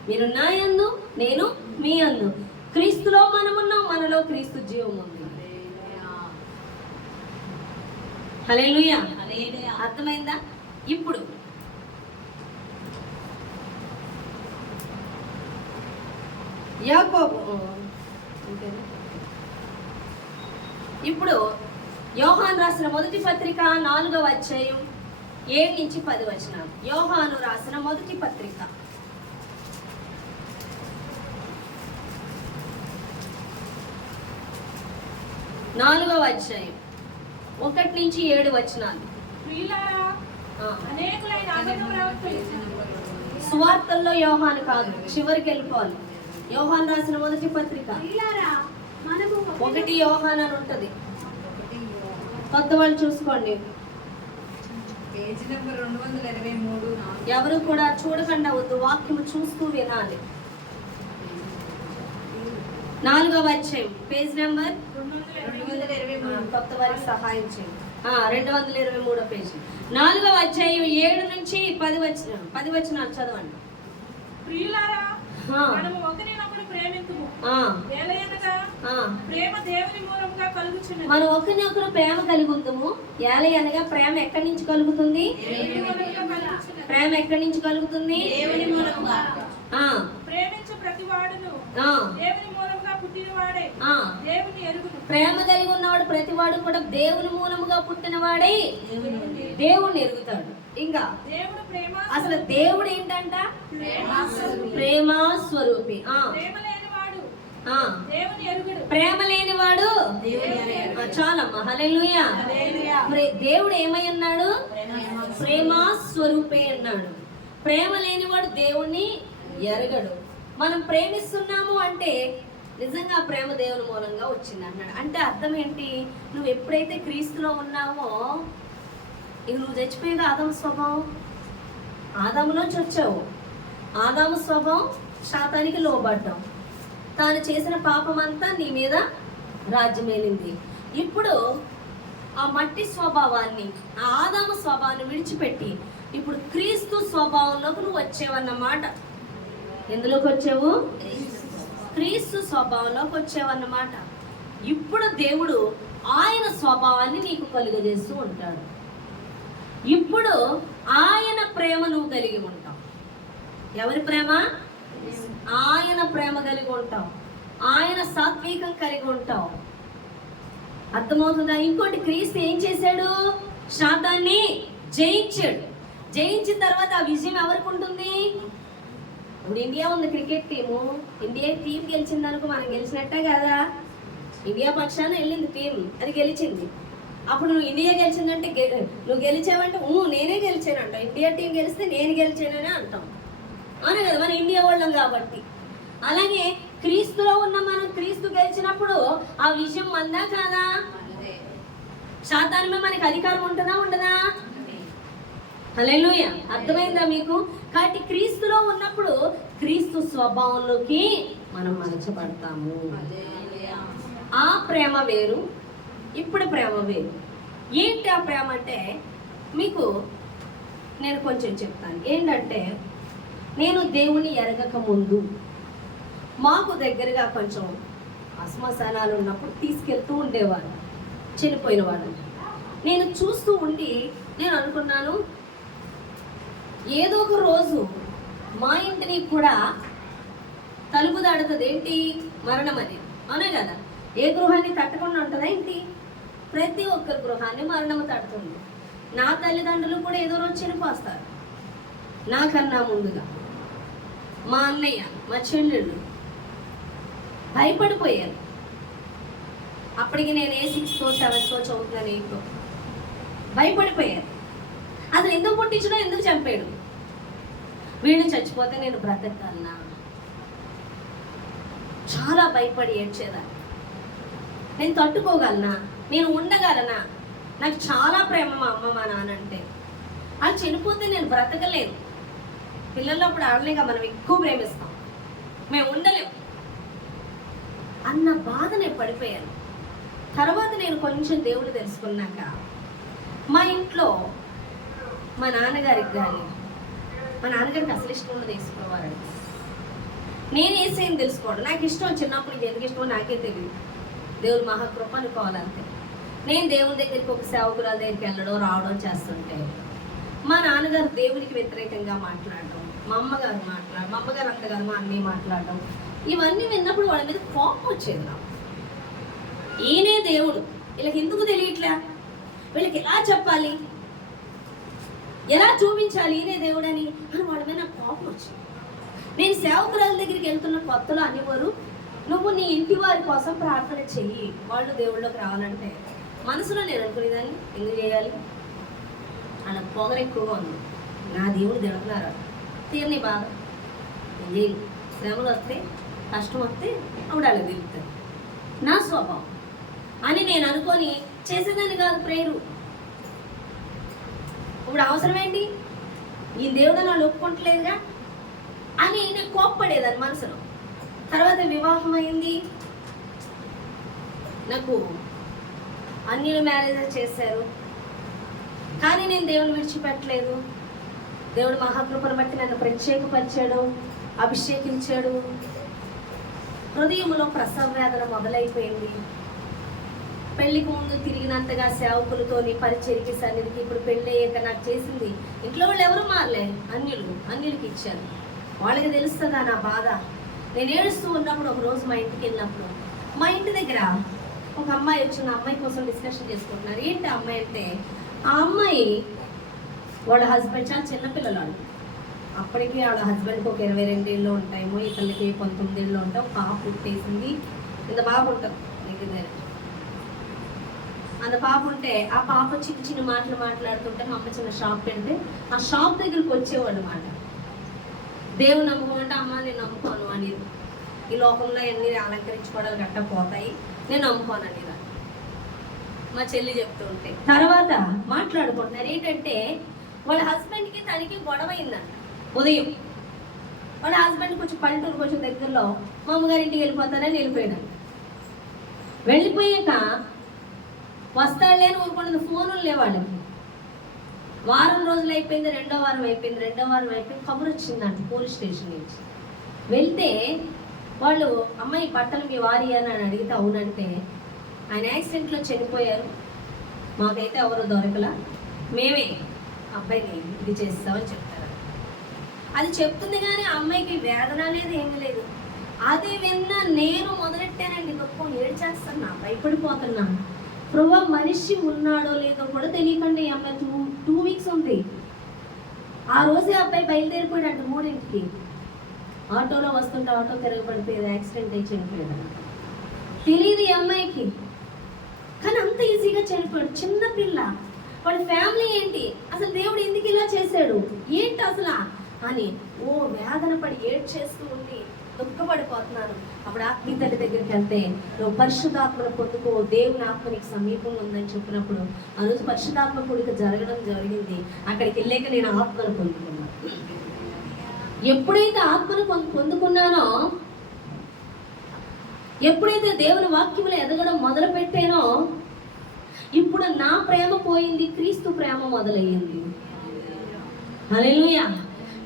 మీరు నా యందు నేను మీ యందు. క్రీస్తులో మనమున్నాం, మనలో క్రీస్తు జీవం ఉంది. హల్లెలూయా. అర్థమైందా? ఇప్పుడు యాకోబు, ఇప్పుడు యోహాను రాసిన మొదటి పత్రిక 4వ అధ్యాయం 7 నుంచి 10 వచనాలు. యోహాను రాసిన మొదటి పత్రిక 4వ అధ్యాయం 1 నుంచి 7 వచనాలు. సువార్తల్లో యోహాను కాదు, చివరికి వెళ్ళిపోవాలి. యోహాను రాసిన మొదటి పత్రిక 1 యోహాను అని ఉంటది. కొత్త వాళ్ళు చూసుకోండి, పేజీ నెంబర్ 223. ఎవరు కూడా చూడకుండా వద్దు, వాక్యము చూస్తూ వినాలి. 4వ అధ్యాయం పేజ్ నెంబర్ 223. కొత్త వారికి సహాయం చేయండి. 223 పేజీ. 4వ అధ్యాయం 7 నుంచి 10 వచనాలు చదవండి. ప్రియులారా, మనము ఒకరినొకరు ప్రేమింతుము. ఏలయనగా ప్రేమ దేవుని మూలముగా కలుగుచున్నది. మనం ఒకరినొకరు ప్రేమ కలుగుతాము. ఏలయనగా ప్రేమ ఎక్కడి నుంచి కలుగుతుంది? ప్రేమ ఎక్కడి నుంచి కలుగుతుంది? దేవుని మూలముగా. ప్రేమించు ప్రతివాడును దేవుని మూలముగా పుట్టినవాడే దేవుని ఎరుగును. ప్రేమ కలిగి ఉన్నవాడు ప్రతివాడు కూడా దేవుని మూలముగా పుట్టినవాడే దేవుణ్ణి ఎరుగుతాడు. ఇంకా దేవుడు ప్రేమ, అసలు దేవుడు ఏంటంట? ప్రేమ స్వరూపి. ప్రేమ లేని ఆ, దేవుని ఎరుగుడు. ప్రేమ లేనివాడు చాలమ్మా. హల్లెలూయా. దేవుడు ఏమై ఉన్నాడు? ప్రేమ స్వరూపే అన్నాడు. ప్రేమ లేనివాడు దేవుణ్ణి ఎరగడు. మనం ప్రేమిస్తున్నాము అంటే నిజంగా ప్రేమ దేవుని మూలంగా వచ్చింది అన్నాడు. అంటే అర్థం ఏంటి? నువ్వు ఎప్పుడైతే క్రీస్తులో ఉన్నావో ఇక నువ్వు చచ్చిపోయేది ఆదాము స్వభావం. ఆదాములోంచి వచ్చావు. ఆదాము స్వభావం శాతానికి లోబడ్డావు. తాను చేసిన పాపం అంతా నీ మీద రాజ్యమేలింది. ఇప్పుడు ఆ మట్టి స్వభావాన్ని, ఆ ఆదాము స్వభావాన్ని విడిచిపెట్టి ఇప్పుడు క్రీస్తు స్వభావంలోకి నువ్వు వచ్చేవన్నమాట. ఎందులోకి వచ్చావు? క్రీస్తు స్వభావంలోకి వచ్చావన్నమాట. ఇప్పుడు దేవుడు ఆయన స్వభావాన్ని నీకు కలుగజేస్తూ ఉంటాడు. ఇప్పుడు ఆయన ప్రేమ నువ్వు కలిగి ఉంటావు. ఎవరి ప్రేమ? ఆయన ప్రేమ కలిగి ఉంటావు. ఆయన సాత్వికం కలిగి ఉంటావు. అర్థమవుతుందా? ఇంకోటి, క్రీస్తు ఏం చేశాడు? శాతాన్ని జయించాడు. జయించిన తర్వాత ఆ విజయం ఎవరికి ఉంటుంది? ఇప్పుడు ఇండియా ఉంది క్రికెట్ టీము. ఇండియా టీం గెలిచింది అనుకో, మనం గెలిచినట్టే కదా. ఇండియా పక్షాన వెళ్ళింది టీం, అది గెలిచింది. అప్పుడు నువ్వు ఇండియా గెలిచిందంటే నువ్వు గెలిచావంటే నేనే గెలిచానంట. ఇండియా టీం గెలిస్తే నేను గెలిచానని అంటాం, అవునా కదా? మన ఇండియా వాళ్ళం కాబట్టి. అలాగే క్రీస్తులో ఉన్న మనం క్రీస్తు గెలిచినప్పుడు ఆ విజయం మందా కాదా? శాతాన్ని మనకి అధికారం ఉంటుందా ఉండదా? హల్లెలూయా. అర్థమైందా మీకు? కాబట్టి క్రీస్తులో ఉన్నప్పుడు క్రీస్తు స్వభావంలోకి మనం మలచబడతాము. ఆ ప్రేమ వేరు, ఇప్పుడు ప్రేమ వేరు. ఏంటి ఆ ప్రేమ అంటే మీకు నేను కొంచెం చెప్తాను. ఏంటంటే, నేను దేవుని ఎరగక ముందు మాకు దగ్గరగా కొంచెం శ్మశానాలు ఉన్నప్పుడు తీసుకెళ్తూ ఉండేవారు చనిపోయిన వాళ్ళు. నేను చూస్తూ ఉండి నేను అనుకున్నాను, ఏదో ఒక రోజు మా ఇంటిని కూడా తలుపు దాడుతుంది. ఏంటి? మరణం అనేది, అవునే కదా? ఏ గృహాన్ని తట్టకుండా ఉంటుందా ఏంటి? ప్రతి ఒక్క గృహాన్ని మరణము తడుతుంది. నా తల్లిదండ్రులు కూడా ఏదో రోజు చనిపోస్తారు. నాకన్నా ముందుగా మా అన్నయ్య, మా చెల్లెళ్ళు భయపడిపోయారు. అప్పటికి నేను 6th 7th చదువుతున్నాను, 8th. భయపడిపోయారు. అసలు ఎందుకు పుట్టించడం, ఎందుకు చంపాడు? వీళ్ళు చచ్చిపోతే నేను బ్రతకగలనా? చాలా భయపడి ఏడ్చేదాన్ని. నేను తట్టుకోగలనా? నేను ఉండగలనా? నాకు చాలా ప్రేమ మా అమ్మ మా నాన్న అంటే. అది చనిపోతే నేను బ్రతకలేను. పిల్లల్లో అప్పుడు ఆడలేక మనం ఎక్కువ ప్రేమిస్తాం, మేము ఉండలేము అన్న బాధ నేను పడిపోయాను. తర్వాత నేను కొంచెం దేవుడు తెలుసుకున్నాక మా ఇంట్లో మా నాన్నగారికి కానీ, మా నాన్నగారికి అసలు ఇష్టం ఉన్నది వేసుకోవాలని. నేను వేసేది తెలుసుకోవడం నాకు ఇష్టం. చిన్నప్పుడు ఇది ఎందుకు ఇష్టమో నాకే తెలియదు. దేవుడు మహాకృప అనుకోవాలంతే. నేను దేవుని దగ్గరికి ఒక సేవకురాల దగ్గరికి వెళ్ళడం రావడం చేస్తుంటే మా నాన్నగారు దేవునికి వ్యతిరేకంగా మాట్లాడడం, మా అమ్మగారు మా అమ్మగారు అంతగారు మా అన్నయ్య మాట్లాడడం, ఇవన్నీ విన్నప్పుడు వాళ్ళ మీద కోపం వచ్చేది నాకు. ఈయనే దేవుడు, వీళ్ళకి ఎందుకు తెలియట్లే? వీళ్ళకి ఎలా చెప్పాలి, ఎలా చూపించాలి ఈయనే దేవుడని అని వాళ్ళ మీద నాకు కోపం వచ్చింది. నేను సేవకురాల దగ్గరికి వెళ్తున్న కొత్తలో అనేవారు, నువ్వు నీ ఇంటి వారి కోసం ప్రార్థన చెయ్యి, వాళ్ళు దేవుళ్ళకి రావాలంటే. మనసులో నేను అనుకునేదాన్ని, ఎందుకు చేయాలి? అలా పొగరు ఎక్కువగా ఉంది. నా దేవుడు తిడుతున్నారు, తీరని బాధ. నేను చేయను. శ్రమలు వస్తే, కష్టం వస్తే అప్పుడు అలా తిరుగుతాను, నా స్వభావం అని నేను అనుకొని చేసేదాన్ని కాదు ప్రేరు. ఇప్పుడు అవసరం ఏంటి? ఈ దేవుడు వాళ్ళు ఒప్పుకుంటలేదుగా అని నేను కోప్పడేదాన్ని మనసులో. తర్వాత వివాహం అయింది నాకు. అన్యులు మ్యారేజ్ చేశారు, కానీ నేను దేవుని విడిచిపెట్టలేదు. దేవుడు మహాకృపను బట్టి నన్ను ప్రత్యేకపరిచాడు, అభిషేకించాడు. హృదయంలో ప్రసవ వేదన మొదలైపోయింది. పెళ్లికి ముందు తిరిగినంతగా సేవకులతోని పరిచర్యకి సన్నిధికి ఇప్పుడు పెళ్ళి అయ్యాక నాకు చేసింది ఇంట్లో వాళ్ళు ఎవరు మారలే, అన్యులకి ఇచ్చాను. వాళ్ళకి తెలుస్తుందా నా బాధ? నేను ఏడుస్తూ ఉన్నప్పుడు ఒక రోజు మా ఇంటికి వెళ్ళినప్పుడు మా ఇంటి దగ్గర ఒక అమ్మాయి వచ్చిన అమ్మాయి కోసం డిస్కషన్ చేసుకుంటున్నారు. ఏంటి అమ్మాయి అంటే, ఆ అమ్మాయి వాళ్ళ హస్బెండ్ చాలా చిన్నపిల్లలు. అప్పటికి వాళ్ళ హస్బెండ్కి ఒక 22 ఏళ్ళు ఉంటాయేమో, ఇతనికి 19 ఏళ్ళు ఉంటాయి. ఒక పాప పుట్టేసింది. ఇంత పాప ఉంటుంది దగ్గర. అంత పాప ఉంటే ఆ పాప చిన్న చిన్న మాటలు మాట్లాడుతుంటే మా అమ్మ చిన్న షాప్ పెడితే ఆ షాప్ దగ్గరికి వచ్చేవాడు అనమాట. దేవుని నమ్ముకోమంటే అమ్మ నేను నమ్ముకోను అనేది, ఈ లోకంలో అన్ని అలంకరించుకోవడాలు గట్ట పోతాయి, నేను నమ్ముకోను అనేది మా చెల్లి చెప్తూ ఉంటే. తర్వాత మాట్లాడుకుంటున్నారు ఏంటంటే వాళ్ళ హస్బెండ్కి తనకి గొడవ అయిందంట. ఉదయం వాళ్ళ హస్బెండ్ కొంచెం పల్లెటూరు కొంచెం దగ్గరలో మా అమ్మగారి ఇంటికి వెళ్ళిపోతానని వెళ్ళిపోయాడంట. వెళ్ళిపోయాక వస్తాడులే అని ఊరుకున్నది, ఫోన్లు లేవాళ్ళకి. వారం రోజులు అయిపోయింది, రెండో వారం అయిపోయింది, కబురు వచ్చిందంట పోలీస్ స్టేషన్ నుంచి. వెళ్తే వాళ్ళు అమ్మాయి బట్టలు మీ వారి అని అడిగితే అవునంటే ఆయన యాక్సిడెంట్లో చనిపోయారు, మాకైతే ఎవరు దొరకలా, మేమే అబ్బాయిని ఇది చేస్తామని చెప్తారు. అది చెప్తుంది కానీ ఆ అమ్మాయికి వేదన అనేది ఏమీ లేదు. అది విన్నా నేను మొదలెట్టానండి దుఃఖం, ఏడ్చేస్తున్నా, భయపడిపోతున్నా. ప్రభు మనిషి ఉన్నాడో లేదో కూడా తెలియకుండా ఈ అమ్మాయి 2 వీక్స్ ఉంది. ఆ రోజే అబ్బాయి బయలుదేరిపోయాడు 3ంటికి. ఆటోలో వస్తుంటే ఆటో తిరగబడిపోయేది, యాక్సిడెంట్ అయి చనిపోయాడు. తెలియదు ఈ అమ్మాయికి, కానీ అంత ఈజీగా చనిపోయాడు. చిన్న పిల్ల, వాళ్ళ ఫ్యామిలీ ఏంటి, అసలు దేవుడు ఎందుకు ఇలా చేశాడు ఏంటి అసలు అని వేదన పడి ఏడ్చేస్తూ ఉండి దుఃఖపడిపోతున్నాను. అప్పుడు ఆత్మీయ తల్లి దగ్గరికి వెళ్తే నువ్వు పరిశుద్ధాత్మను పొందుకో, దేవుని ఆత్మ నీకు సమీపంగా ఉందని చెప్పినప్పుడు ఆ రోజు పరిశుద్ధాత్మ కూడిక జరిగింది. అక్కడికి వెళ్ళాక నేను ఆత్మను పొందుకున్నాను. ఎప్పుడైతే ఆత్మను పొందుకున్నానో, ఎప్పుడైతే దేవుని వాక్యములు ఎదగడం మొదలు పెట్టానో, ఇప్పుడు నా ప్రేమ పోయింది, క్రీస్తు ప్రేమ మొదలయ్యింది. హల్లెలూయా.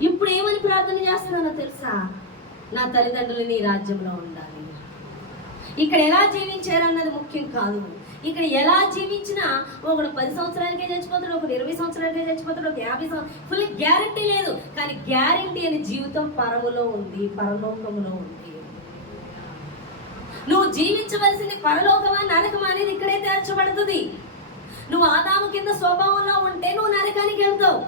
ఇప్పుడు ఏమని ప్రార్థన చేస్తున్నానో తెలుసా? నా తల్లిదండ్రులు నీ రాజ్యంలో ఉండాలి. ఇక్కడ ఎలా జీవించారన్నది ముఖ్యం కాదు. ఇక్కడ ఎలా జీవించినా ఒకడు 10 సంవత్సరాలకే చచ్చిపోతాడు, ఒకడు 20 సంవత్సరాలకే చచ్చిపోతాడు, ఒక 50 సంవత్సరాలు, ఫుల్ గ్యారంటీ లేదు. కానీ గ్యారంటీ అనే జీవితం పరములో ఉంది, పరలోకములో ఉంది. నువ్వు జీవించవలసింది పరలోకమా నరకమా అనేది ఇక్కడే తేల్చబడుతుంది. నువ్వు ఆదాము కింద స్వభావంలో ఉంటే నువ్వు నరకానికి వెళ్తావు.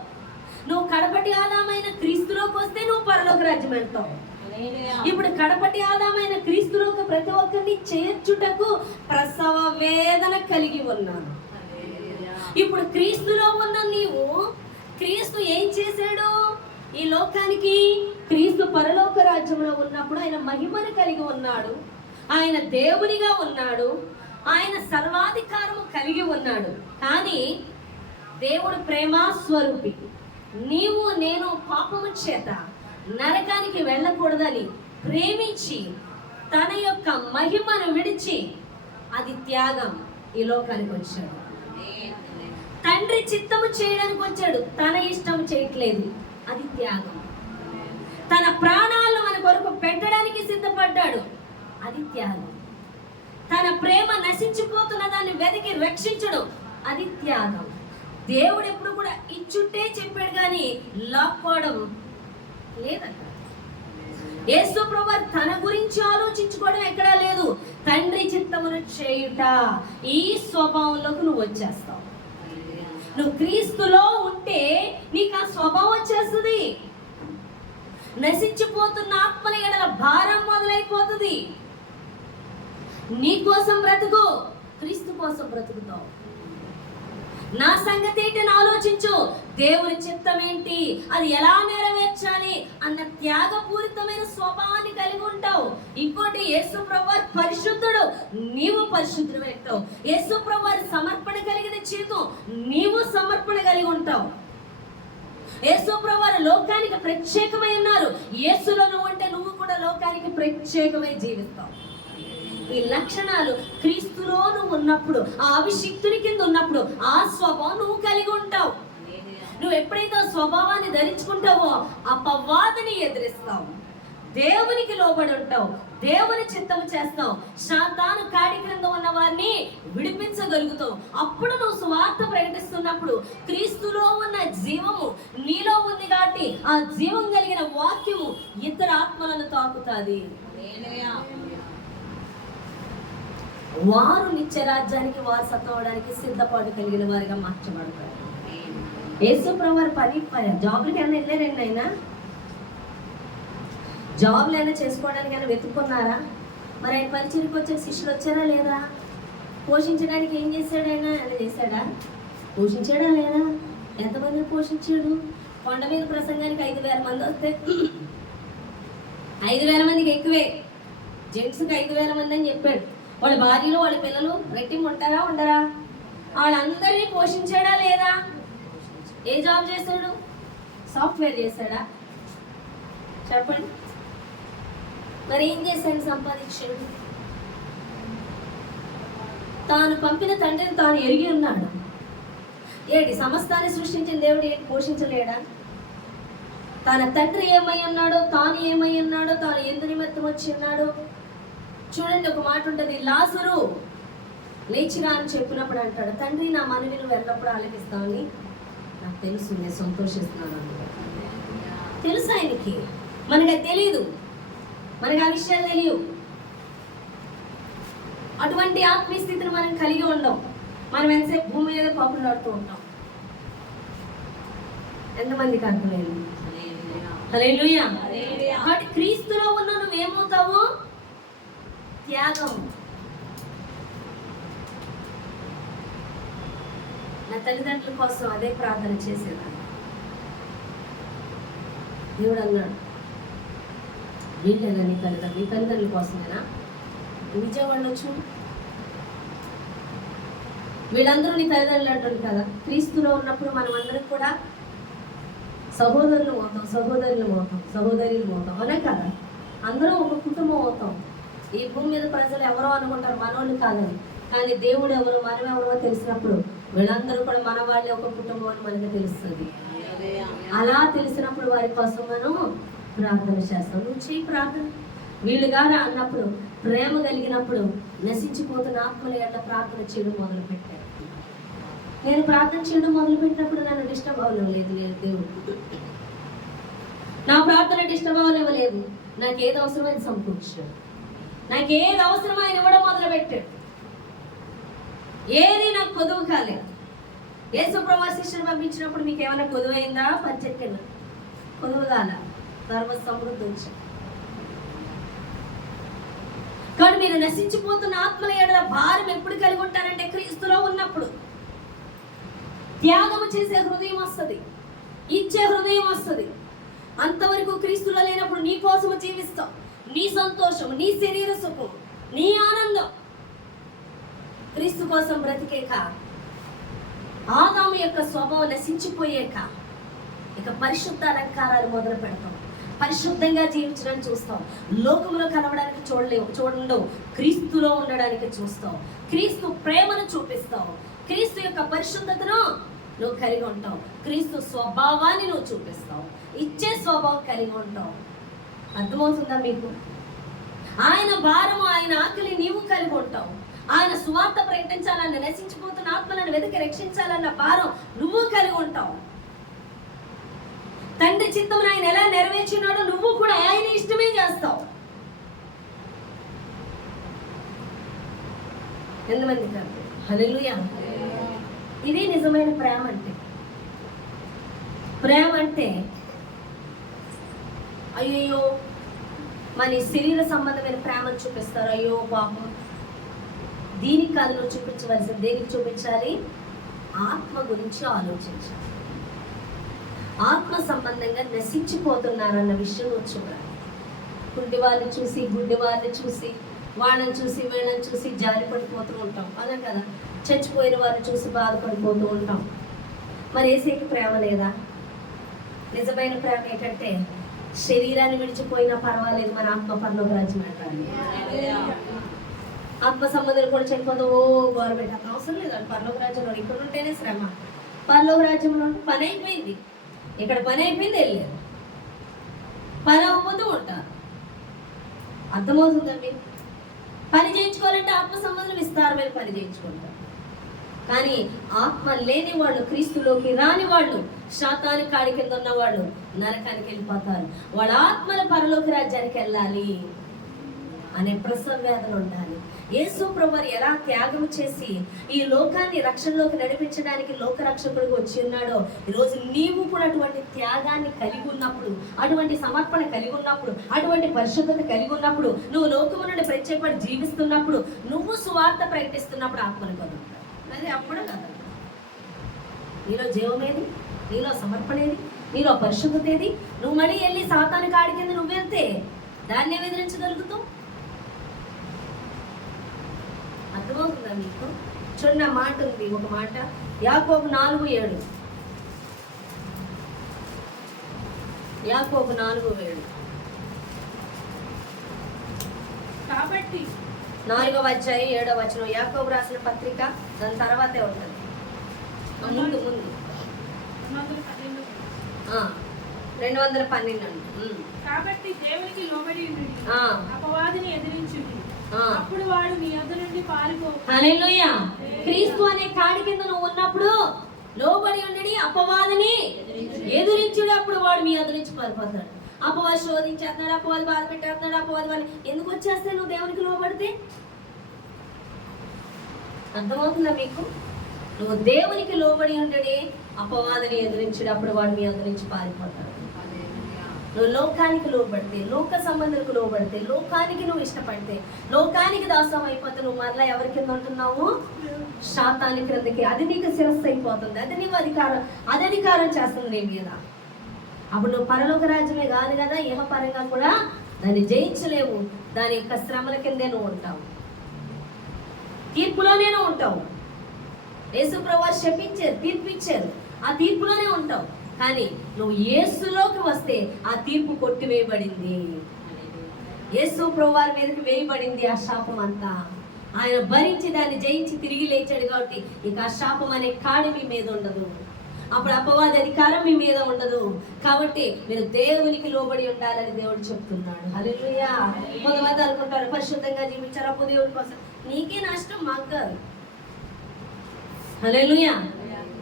నువ్వు కడపటి ఆదామైన క్రీస్తులోకి వస్తే నువ్వు పరలోక రాజ్యం వెళ్తావు. ఇప్పుడు కడపటి ఆదామైన క్రీస్తులోకి ప్రతి ఒక్కరిని చేర్చుటకు ప్రసవ వేదన కలిగి ఉన్నాను. ఇప్పుడు క్రీస్తులో ఉన్న నీవు, క్రీస్తు ఏం చేశాడు ఈ లోకానికి? క్రీస్తు పరలోక రాజ్యంలో ఉన్నప్పుడు ఆయన మహిమను కలిగి ఉన్నాడు, ఆయన దేవునిగా ఉన్నాడు, ఆయన సర్వాధికారము కలిగి ఉన్నాడు. కానీ దేవుడు ప్రేమ స్వరూపి. నీవు నేను పాపము చేత నరకానికి వెళ్ళకూడదని ప్రేమించి తన యొక్క మహిమను విడిచి, అది త్యాగం, ఈ లోకానికి వచ్చాడు. తండ్రి చిత్తము చేయడానికి వచ్చాడు, తన ఇష్టం చేయట్లేదు, అది త్యాగం. తన ప్రాణాలను మన కొరకు పెట్టడానికి సిద్ధపడ్డాడు, అది త్యాగం. తన ప్రేమ నశించిపోతున్న దాన్ని వెతికి రక్షించడం, అది త్యాగం. దేవుడు ఎప్పుడు కూడా ఇచ్చుట్టే చెప్పాడు కానీ లాక్కోవడం లేదట. యేసు ప్రభువు తన గురించి ఆలోచించుకోవడం ఎక్కడా లేదు. తండ్రి చిత్తమును చేయుట, ఈ స్వభావంలోకి నువ్వు వచ్చేస్తావు. నువ్వు క్రీస్తులో ఉంటే నీకు ఆ స్వభావం వచ్చేస్తుంది. నశించిపోతున్న ఆత్మల ఎడల భారం మొదలైపోతుంది. నీ కోసం బ్రతుకు, క్రీస్తు కోసం బ్రతుకుతావు. నా సంగతి ఏంటని ఆలోచించు. దేవుని చిత్తం ఏంటి, అది ఎలా నెరవేర్చాలి అన్న త్యాగపూరితమైన స్వభావాన్ని కలిగి ఉంటావు. ఇంకోటి, యేసు ప్రభువు పరిశుద్ధుడు, నీవు పరిశుద్ధుడు పెట్టావు. యేసు ప్రభువు సమర్పణ కలిగిన జీవితం, నీవు సమర్పణ కలిగి ఉంటావు. యేసు ప్రభువు లోకానికి ప్రత్యేకమై ఉన్నారు. యేసులో నువ్వు ఉంటే నువ్వు కూడా లోకానికి ప్రత్యేకమై జీవిస్తావు. ఈ లక్షణాలు క్రీస్తులో నువ్వు ఉన్నప్పుడు, ఆ అభిషిక్తుని కింద ఉన్నప్పుడు ఆ స్వభావం నువ్వు కలిగి ఉంటావు. నువ్వు ఎప్పుడైతే ఆ స్వభావాన్ని ధరించుకుంటావో అపవాదిని ఎదిరిస్తావు, దేవునికి లోబడి ఉంటావు, దేవుని చిత్తము చేస్తావు, సాతాను కాడి క్రింద ఉన్న వారిని విడిపించగలుగుతావు. అప్పుడు నువ్వు సువార్త ప్రకటిస్తున్నప్పుడు క్రీస్తులో ఉన్న జీవము నీలో ఉంది కాబట్టి ఆ జీవం కలిగిన వాక్యము ఇతర ఆత్మలను తాకుతుంది. వారు నిత్యరాజ్యానికి వారసత్వం అవడానికి సిద్ధపాటు కలిగిన వారిగా మార్చబడతారు. యేసు ప్రభువు పని జాబ్లకి ఏమైనా వెళ్ళారండి? ఆయన జాబ్లు అయినా చేసుకోవడానికైనా వెతుక్కున్నారా? మరి ఆయన పరిచయకు వచ్చే శిష్యులు వచ్చారా లేదా? పోషించడానికి ఏం చేశాడు ఆయన? ఆయన చేశాడా? పోషించాడా లేదా? ఎంతమందిని పోషించాడు? కొండ మీద ప్రసంగానికి 5,000 మంది వస్తే 5,000 మందికి ఎక్కువే, జెంట్స్కి 5,000 మంది అని చెప్పాడు. వాళ్ళ భార్యలు వాళ్ళ పిల్లలు రెట్టింపు ఉంటారా ఉండరా? వాళ్ళందరినీ పోషించాడా లేదా? ఏ జాబ్ చేశాడు? సాఫ్ట్వేర్ చేశాడా? చెప్పండి. మరి ఏం చేశాడు? సంపాదించాడు. తాను పంపిన తండ్రిని తాను ఎరిగి ఉన్నాడు. ఏంటి సమస్తాన్ని సృష్టించిన దేవుడు ఏంటి పోషించలేడా? తన తండ్రి ఏమై ఉన్నాడో, తాను ఏమై ఉన్నాడో, తాను ఎందు నిమిత్తం వచ్చి ఉన్నాడో చూడండి. ఒక మాట ఉంటుంది, లాజరు లేచిరా అని చెప్పినప్పుడు అంటాడు, తండ్రి నా మనవి నువ్వు ఎల్లప్పుడూ ఆలకిస్తావని నాకు తెలుసు, నేను సంతోషిస్తున్నాను. తెలుసు ఆయనకి. మనకి అది తెలియదు, మనకి ఆ విషయాలు తెలియవు. అటువంటి ఆత్మీయ స్థితిని మనం కలిగి ఉండం. మనం ఎంతసేపు భూమి మీద పాపులాడుతూ ఉంటాం. ఎంతమందికి అర్థమైంది? హల్లెలూయా. కాబట్టి క్రీస్తులో ఉన్న నువ్వేమవుతావు? త్యాగం. నా తల్లిదండ్రుల కోసం అదే ప్రార్థన చేసేదాన్ని. దేవుడు అన్నాడు, వీళ్ళేనా నీ తల్లిదండ్రుల కోసమేనా? విజయవాడలో చూడు, వీళ్ళందరూ నీ తల్లిదండ్రులు అంటుంది కదా. క్రీస్తులో ఉన్నప్పుడు మనం అందరం కూడా సహోదరులు అవుతాం, సహోదరులు అవుతాం అనే కదా. అందరూ ఒక కుటుంబం అవుతాం. ఈ భూమి మీద ప్రజలు ఎవరో అనుకుంటారు, మనోళ్ళు కాదని. కానీ దేవుడు ఎవరు, మనం ఎవరో తెలిసినప్పుడు వీళ్ళందరూ కూడా మన వాళ్ళే, ఒక కుటుంబం అని మనకి తెలుస్తుంది. అలా తెలిసినప్పుడు వారి కోసం మనం ప్రార్థన చేస్తాం. నువ్వు చేయి ప్రార్థన. వీళ్ళుగారా అన్నప్పుడు, ప్రేమ కలిగినప్పుడు నశించిపోతున్న ఆత్మల ఎట్లా ప్రార్థన చేయడం మొదలుపెట్టాను. నేను ప్రార్థన చేయడం మొదలుపెట్టినప్పుడు నన్ను డిస్టర్బ్ అవ్వలేదు దేవుడు. నా ప్రార్థన డిస్టర్బ్ అవ్వలేదు. నాకు ఏది అవసరం ఆయన సమకూర్చాడు. నాకు ఏది అవసరం ఆయన ఇవ్వడం మొదలుపెట్టాడు. ఏది నాకు కొదువు కాలేదు. యేసు ప్రభు శిష్యుని పంపించినప్పుడు మీకు ఏమైనా కొదువైందా? పంచెక్కిన కొదువు కాల, సర్వ సమృద్ధి వచ్చి. కానీ మీరు నశించిపోతున్న ఆత్మల ఎడల భారం ఎప్పుడు కలిగి ఉంటారంటే క్రీస్తులో ఉన్నప్పుడు. త్యాగము చేసే హృదయం వస్తుంది, ఇచ్చే హృదయం వస్తుంది. అంతవరకు క్రీస్తులో లేనప్పుడు నీ కోసము జీవిస్తావు. నీ సంతోషం, నీ శరీర సుఖం, నీ ఆనందం. క్రీస్తు కోసం బ్రతికేక, ఆదాము యొక్క స్వభావం నశించిపోయాక ఇక పరిశుద్ధ అలంకారాలు మొదలు పెడతాం. పరిశుద్ధంగా జీవించడానికి చూస్తాం. లోకంలో కలవడానికి చూడలేవు. క్రీస్తులో ఉండడానికి చూస్తావు. క్రీస్తు ప్రేమను చూపిస్తావు. క్రీస్తు యొక్క పరిశుద్ధతను నువ్వు కలిగి ఉంటావు. క్రీస్తు స్వభావాన్ని నువ్వు చూపిస్తావు. ఇచ్చే స్వభావం కలిగి ఉంటావు. అర్థమవుతుందా మీకు? ఆయన భారము, ఆయన ఆకలి నీవు కలిగి ఉంటావు. ఆయన సువార్త ప్రకటించాలన్న, నశించిపోతున్న ఆత్మలను వెతికి రక్షించాలన్న భారం నువ్వు కలిగి ఉంటావు. తండ్రి చిత్తమును ఆయన ఎలా నెరవేర్చినాడో నువ్వు కూడా ఆయన ఇష్టమే చేస్తావు. ఎంతమంది కాదు? హల్లెలూయా. ఇది నిజమైన ప్రేమ అంటే. ప్రేమ అంటే అయ్యో మన శరీర సంబంధమైన ప్రేమను చూపిస్తారు. అయ్యో పాపం, దీనికి కాదు నువ్వు చూపించవలసింది. దేనికి చూపించాలి? ఆత్మ గురించి ఆలోచించాలి. ఆత్మ సంబంధంగా నశించిపోతున్నారన్న విషయం నువ్వు చూడాలి. కుంటి వాళ్ళని చూసి, గుడ్డి వాళ్ళని చూసి, వాళ్ళని చూసి, వీళ్ళని చూసి జారి పడిపోతూ ఉంటాం. అదే కదా, చచ్చిపోయిన వారిని చూసి బాధపడిపోతూ ఉంటాం. మరి యేసుకి ప్రేమ లేదా? నిజమైన ప్రేమ ఏంటంటే శరీరాన్ని విడిచిపోయినా పర్వాలేదు, మన ఆత్మ పరలోక రాజ్యం అంటారు. ఆత్మ సంబంధాలు కూడా చనిపోతాం. ఓ గవర్నమెంట్ అక్కడ అవసరం లేదు. పరలోక రాజ్యంలో ఇక్కడ ఉంటేనే శ్రమ. పరలోక రాజ్యంలో పని అయిపోయింది, ఇక్కడ పని అయిపోయింది, వెళ్ళారు. పని అవ్వబోతూ ఉంటారు. అర్థమవుతుందండి? పని చేయించుకోవాలంటే ఆత్మ సంబంధం విస్తారమైన పని చేయించుకుంటారు. కానీ ఆత్మ లేని వాళ్ళు, క్రీస్తులోకి రాని వాళ్ళు, శాతాని కాడి కింద ఉన్న వాళ్ళు నరకానికి వెళ్ళిపోతారు. వాళ్ళ ఆత్మల పరలోక రాజ్యానికి వెళ్ళాలి అనే ప్రసవ వేదన ఉండాలి. యేసు ప్రభువారు ఎలా త్యాగం చేసి ఈ లోకాన్ని రక్షణలోకి నడిపించడానికి లోక రక్షకుడికి వచ్చి ఉన్నాడో, ఈరోజు నీవు కూడా అటువంటి త్యాగాన్ని కలిగి ఉన్నప్పుడు, అటువంటి సమర్పణ కలిగి ఉన్నప్పుడు, అటువంటి పరిశుద్ధత కలిగి ఉన్నప్పుడు, నువ్వు లోకము నుండి ప్రత్యేకపడి జీవిస్తున్నప్పుడు, నువ్వు సువార్త ప్రకటిస్తున్నప్పుడు ఆత్మను కదులుతాడు. అది అప్పుడు కదా నీలో జీవమేది, నీలో సమర్పణ ఏది, నీలో పరిశుద్ధత ఏది? నువ్వు మళ్ళీ వెళ్ళి సాతాను కాడి కింద నువ్వు వెళ్తే దాన్ని ఎదిరించగలుగుతావు? అర్థమవుతుందా మీకు? చూడండి, ఆ మాట ఉంది, ఒక మాట యాకోబు 4:7. యాకోబు 4:7. కాబట్టి 4వ అధ్యాయం 7వ వచనం. యాకోబు రాసిన పత్రిక దాని తర్వాతే ఉంటుంది. ముందు 212 అండి. కాబట్టి దేవునికి లోబడి ఉండుడి, అపవాదిని ఎదిరించుడి, అప్పుడు వాడు మీ యొద్ద నుండి పారిపో. హల్లెలూయా. క్రీస్తు అనే కాడి కింద నువ్వు ఉన్నప్పుడు లోబడి ఉండడి, అపవాదిని ఎదురించుడు, అప్పుడు వాడు మీ యొద్ద నుంచి పారిపోతాడు. అపవాది శోధించేస్తున్నాడు, అపవాది బాధ పెట్టేస్తున్నాడు, అపవాది వాళ్ళు ఎందుకు వచ్చేస్తే నువ్వు దేవునికి లోబడితే? అర్థమవుతుందా మీకు? నువ్వు దేవునికి లోబడి ఉండడి, అపవాదిని ఎదిరించుడు, అప్పుడు వాడు మీ యొద్ద నుంచి పారిపోతాడు. నువ్వు లోకానికి లోబడితే, లోక సంబంధాలకు లోబడితే, లోకానికి నువ్వు ఇష్టపడితే, లోకానికి దాసం అయిపోతే నువ్వు మరలా ఎవరి కింద ఉంటున్నావు? శాతాని క్రిందకి. అది నీకు శిరస్సు అయిపోతుంది, అది నీవు అధికారం చేస్తుంది నీ మీద. అప్పుడు నువ్వు పరలోక రాజ్యమే కాదు కదా, ఇహపరంగా కూడా దాన్ని జయించలేవు. దాని యొక్క శ్రమల కిందే నువ్వు ఉంటావు, తీర్పులోనే నువ్వు ఉంటావు. యేసు ప్రభువు శపించారు, తీర్పిచ్చారు, ఆ తీర్పులోనే ఉంటావు. కానీ నువ్వు యేసులోకి వస్తే ఆ తీర్పు కొట్టివేయబడింది. యేసు ప్రభువారి మీదకి వేయబడింది ఆ శాపం అంతా. ఆయన భరించి దాన్ని జయించి తిరిగి లేచాడు కాబట్టి ఇక ఆ శాపం అనే కాడి మీ మీద ఉండదు. అప్పుడు అపవాది అధికారం మీ మీద ఉండదు. కాబట్టి మీరు దేవునికి లోబడి ఉండాలని దేవుడు చెప్తున్నాడు. హల్లెలూయా. కొంతమంది అనుకుంటారు పరిశుద్ధంగా జీవించారు, అప్పు దేవుడి కోసం. నీకే నష్టం, మాకు కాదు. హల్లెలూయా.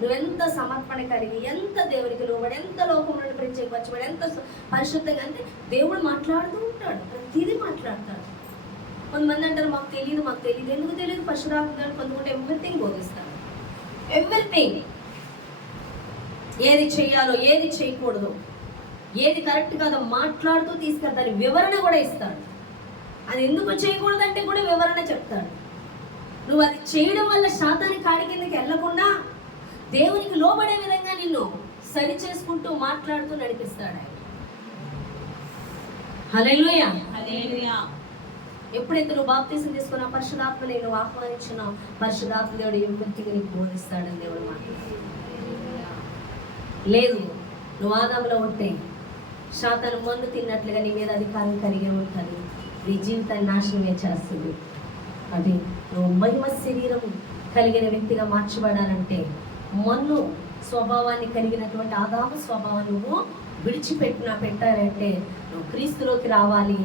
నువ్వెంత సమర్పణ కలిగి, ఎంత దేవునికి లోబడి, ఎంత లోకం నుండి ప్రత్యేకపరచబడి, ఎంత పరిశుద్ధంగా, అంటే దేవుడు మాట్లాడుతూ ఉంటాడు, ప్రతిదీ మాట్లాడతాడు. కొంతమంది అంటారు మాకు తెలియదు. ఎందుకు తెలియదు? పరశురాత్మ కొంతమంది ఎవ్రీథింగ్ బోధిస్తాడు. ఎవ్రీథింగ్, ఏది చెయ్యాలో, ఏది చేయకూడదు, ఏది కరెక్ట్ కాదో మాట్లాడుతూ తీసుకెళ్తాడు. వివరణ కూడా ఇస్తాడు. అది ఎందుకు చేయకూడదంటే కూడా వివరణ చెప్తాడు. నువ్వు అది చేయడం వల్ల శాతాని కాడి కిందకి వెళ్ళకుండా దేవునికి లోబడే విధంగా నిన్ను సరి చేసుకుంటూ మాట్లాడుతూ నడిపిస్తాడు ఆయన. హల్లెలూయా. ఎప్పుడైతే నువ్వు బాప్తీసం తీసుకున్న పరిశుద్ధాత్మని నువ్వు ఆహ్వానించున్నావు, పరిశుద్ధాత్మ దేవుడు ఎప్పటికీ నీకు బోధిస్తాడని దేవుడు మాట్లాడు. లేదు, నువ్వు ఆదాములో ఉంటే శాతాను మందు తిన్నట్లుగా నీ మీద అధికారం కలిగి ఉంటుంది. నీ జీవితాన్ని నాశనమే చేస్తుంది. అది నువ్వు మహిమ శరీరం కలిగిన వ్యక్తిగా మార్చబడాలంటే మన్ను స్వభావాన్ని కలిగినటువంటి ఆదాము స్వభావాన్ని నువ్వు పెట్టాలంటే నువ్వు క్రీస్తులోకి రావాలి.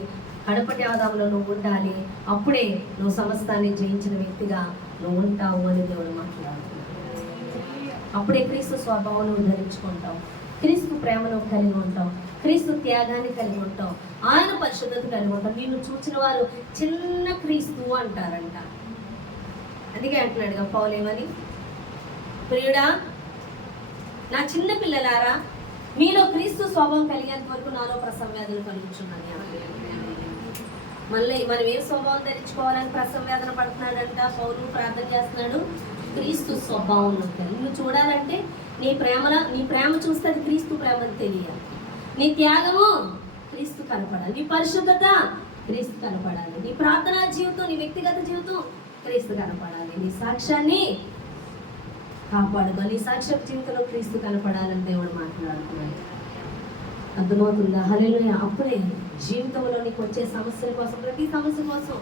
కడపటి ఆదాములో నువ్వు ఉండాలి. అప్పుడే నువ్వు సమస్తాన్ని జయించిన వ్యక్తిగా నువ్వు ఉంటావు అని దేవుడు మాట్లాడుతున్నాడు. అప్పుడే క్రీస్తు స్వభావం నువ్వు ధరించుకుంటావు, క్రీస్తు ప్రేమను కలిగి ఉంటావు, క్రీస్తు త్యాగాన్ని కలిగి ఉంటావు, ఆయన పరిశుద్ధత కలిగి ఉంటావు. నిన్ను చూసిన వారు చిన్న క్రీస్తు అంటారంట. అందుకే అంటున్నాడుగా పౌలు ఏమని, ప్రియుడా నా చిన్న పిల్లలారా మీలో క్రీస్తు స్వభావం కలిగేంత వరకు నాలో ప్రసవ్యాధులు కలుగుతున్నాను. మళ్ళీ మనం ఏ స్వభావం ధరించుకోవాలని ప్రసవ్యాధన పడుతున్నాడంట పౌలు, ప్రార్థన చేస్తున్నాడు. క్రీస్తు స్వభావం నువ్వు చూడాలంటే నీ ప్రేమ చూస్తే అది క్రీస్తు ప్రేమ అని తెలియాలి. నీ త్యాగము క్రీస్తు కనపడాలి, నీ పరిశుద్ధత క్రీస్తు కనపడాలి, నీ ప్రార్థనా జీవితం, నీ వ్యక్తిగత జీవితం క్రీస్తు కనపడాలి, నీ సాక్ష్యాన్ని కాపాడదు, నీ సాక్ష్య జీవితంలో క్రీస్తు కనపడాలని దేవుడు మాట్లాడుతున్నాడు. అర్థమవుతుందా? హల్లెలూయా. అప్పుడే జీవితంలో నీకు వచ్చే సమస్యల కోసం, ప్రతి సమస్య కోసం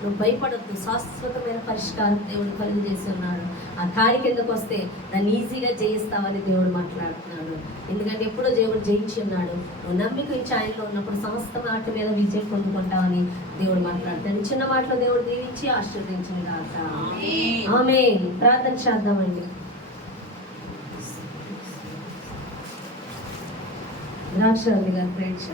నువ్వు భయపడద్దు. శాశ్వతమైన పరిష్కారం దేవుడు కలుగు చేసి ఉన్నాడు. ఆ కాడి కిందకు వస్తే దాన్ని ఈజీగా జయిస్తావని దేవుడు మాట్లాడుతున్నాడు. ఎందుకంటే ఎప్పుడో దేవుడు జయించి ఉన్నాడు. నువ్వు నమ్మిక ఇచ్చి ఆయనలో ఉన్నప్పుడు సమస్త మాట మీద విజయం పొందుకుంటావని దేవుడు మాట్లాడుతాడు. చిన్న మాటలో దేవుడు దీవించి ఆశీర్వదించిన గాక. ఆమేన్. ప్రార్థన చేద్దామండి. ద్రాక్ష గారు ప్రేక్ష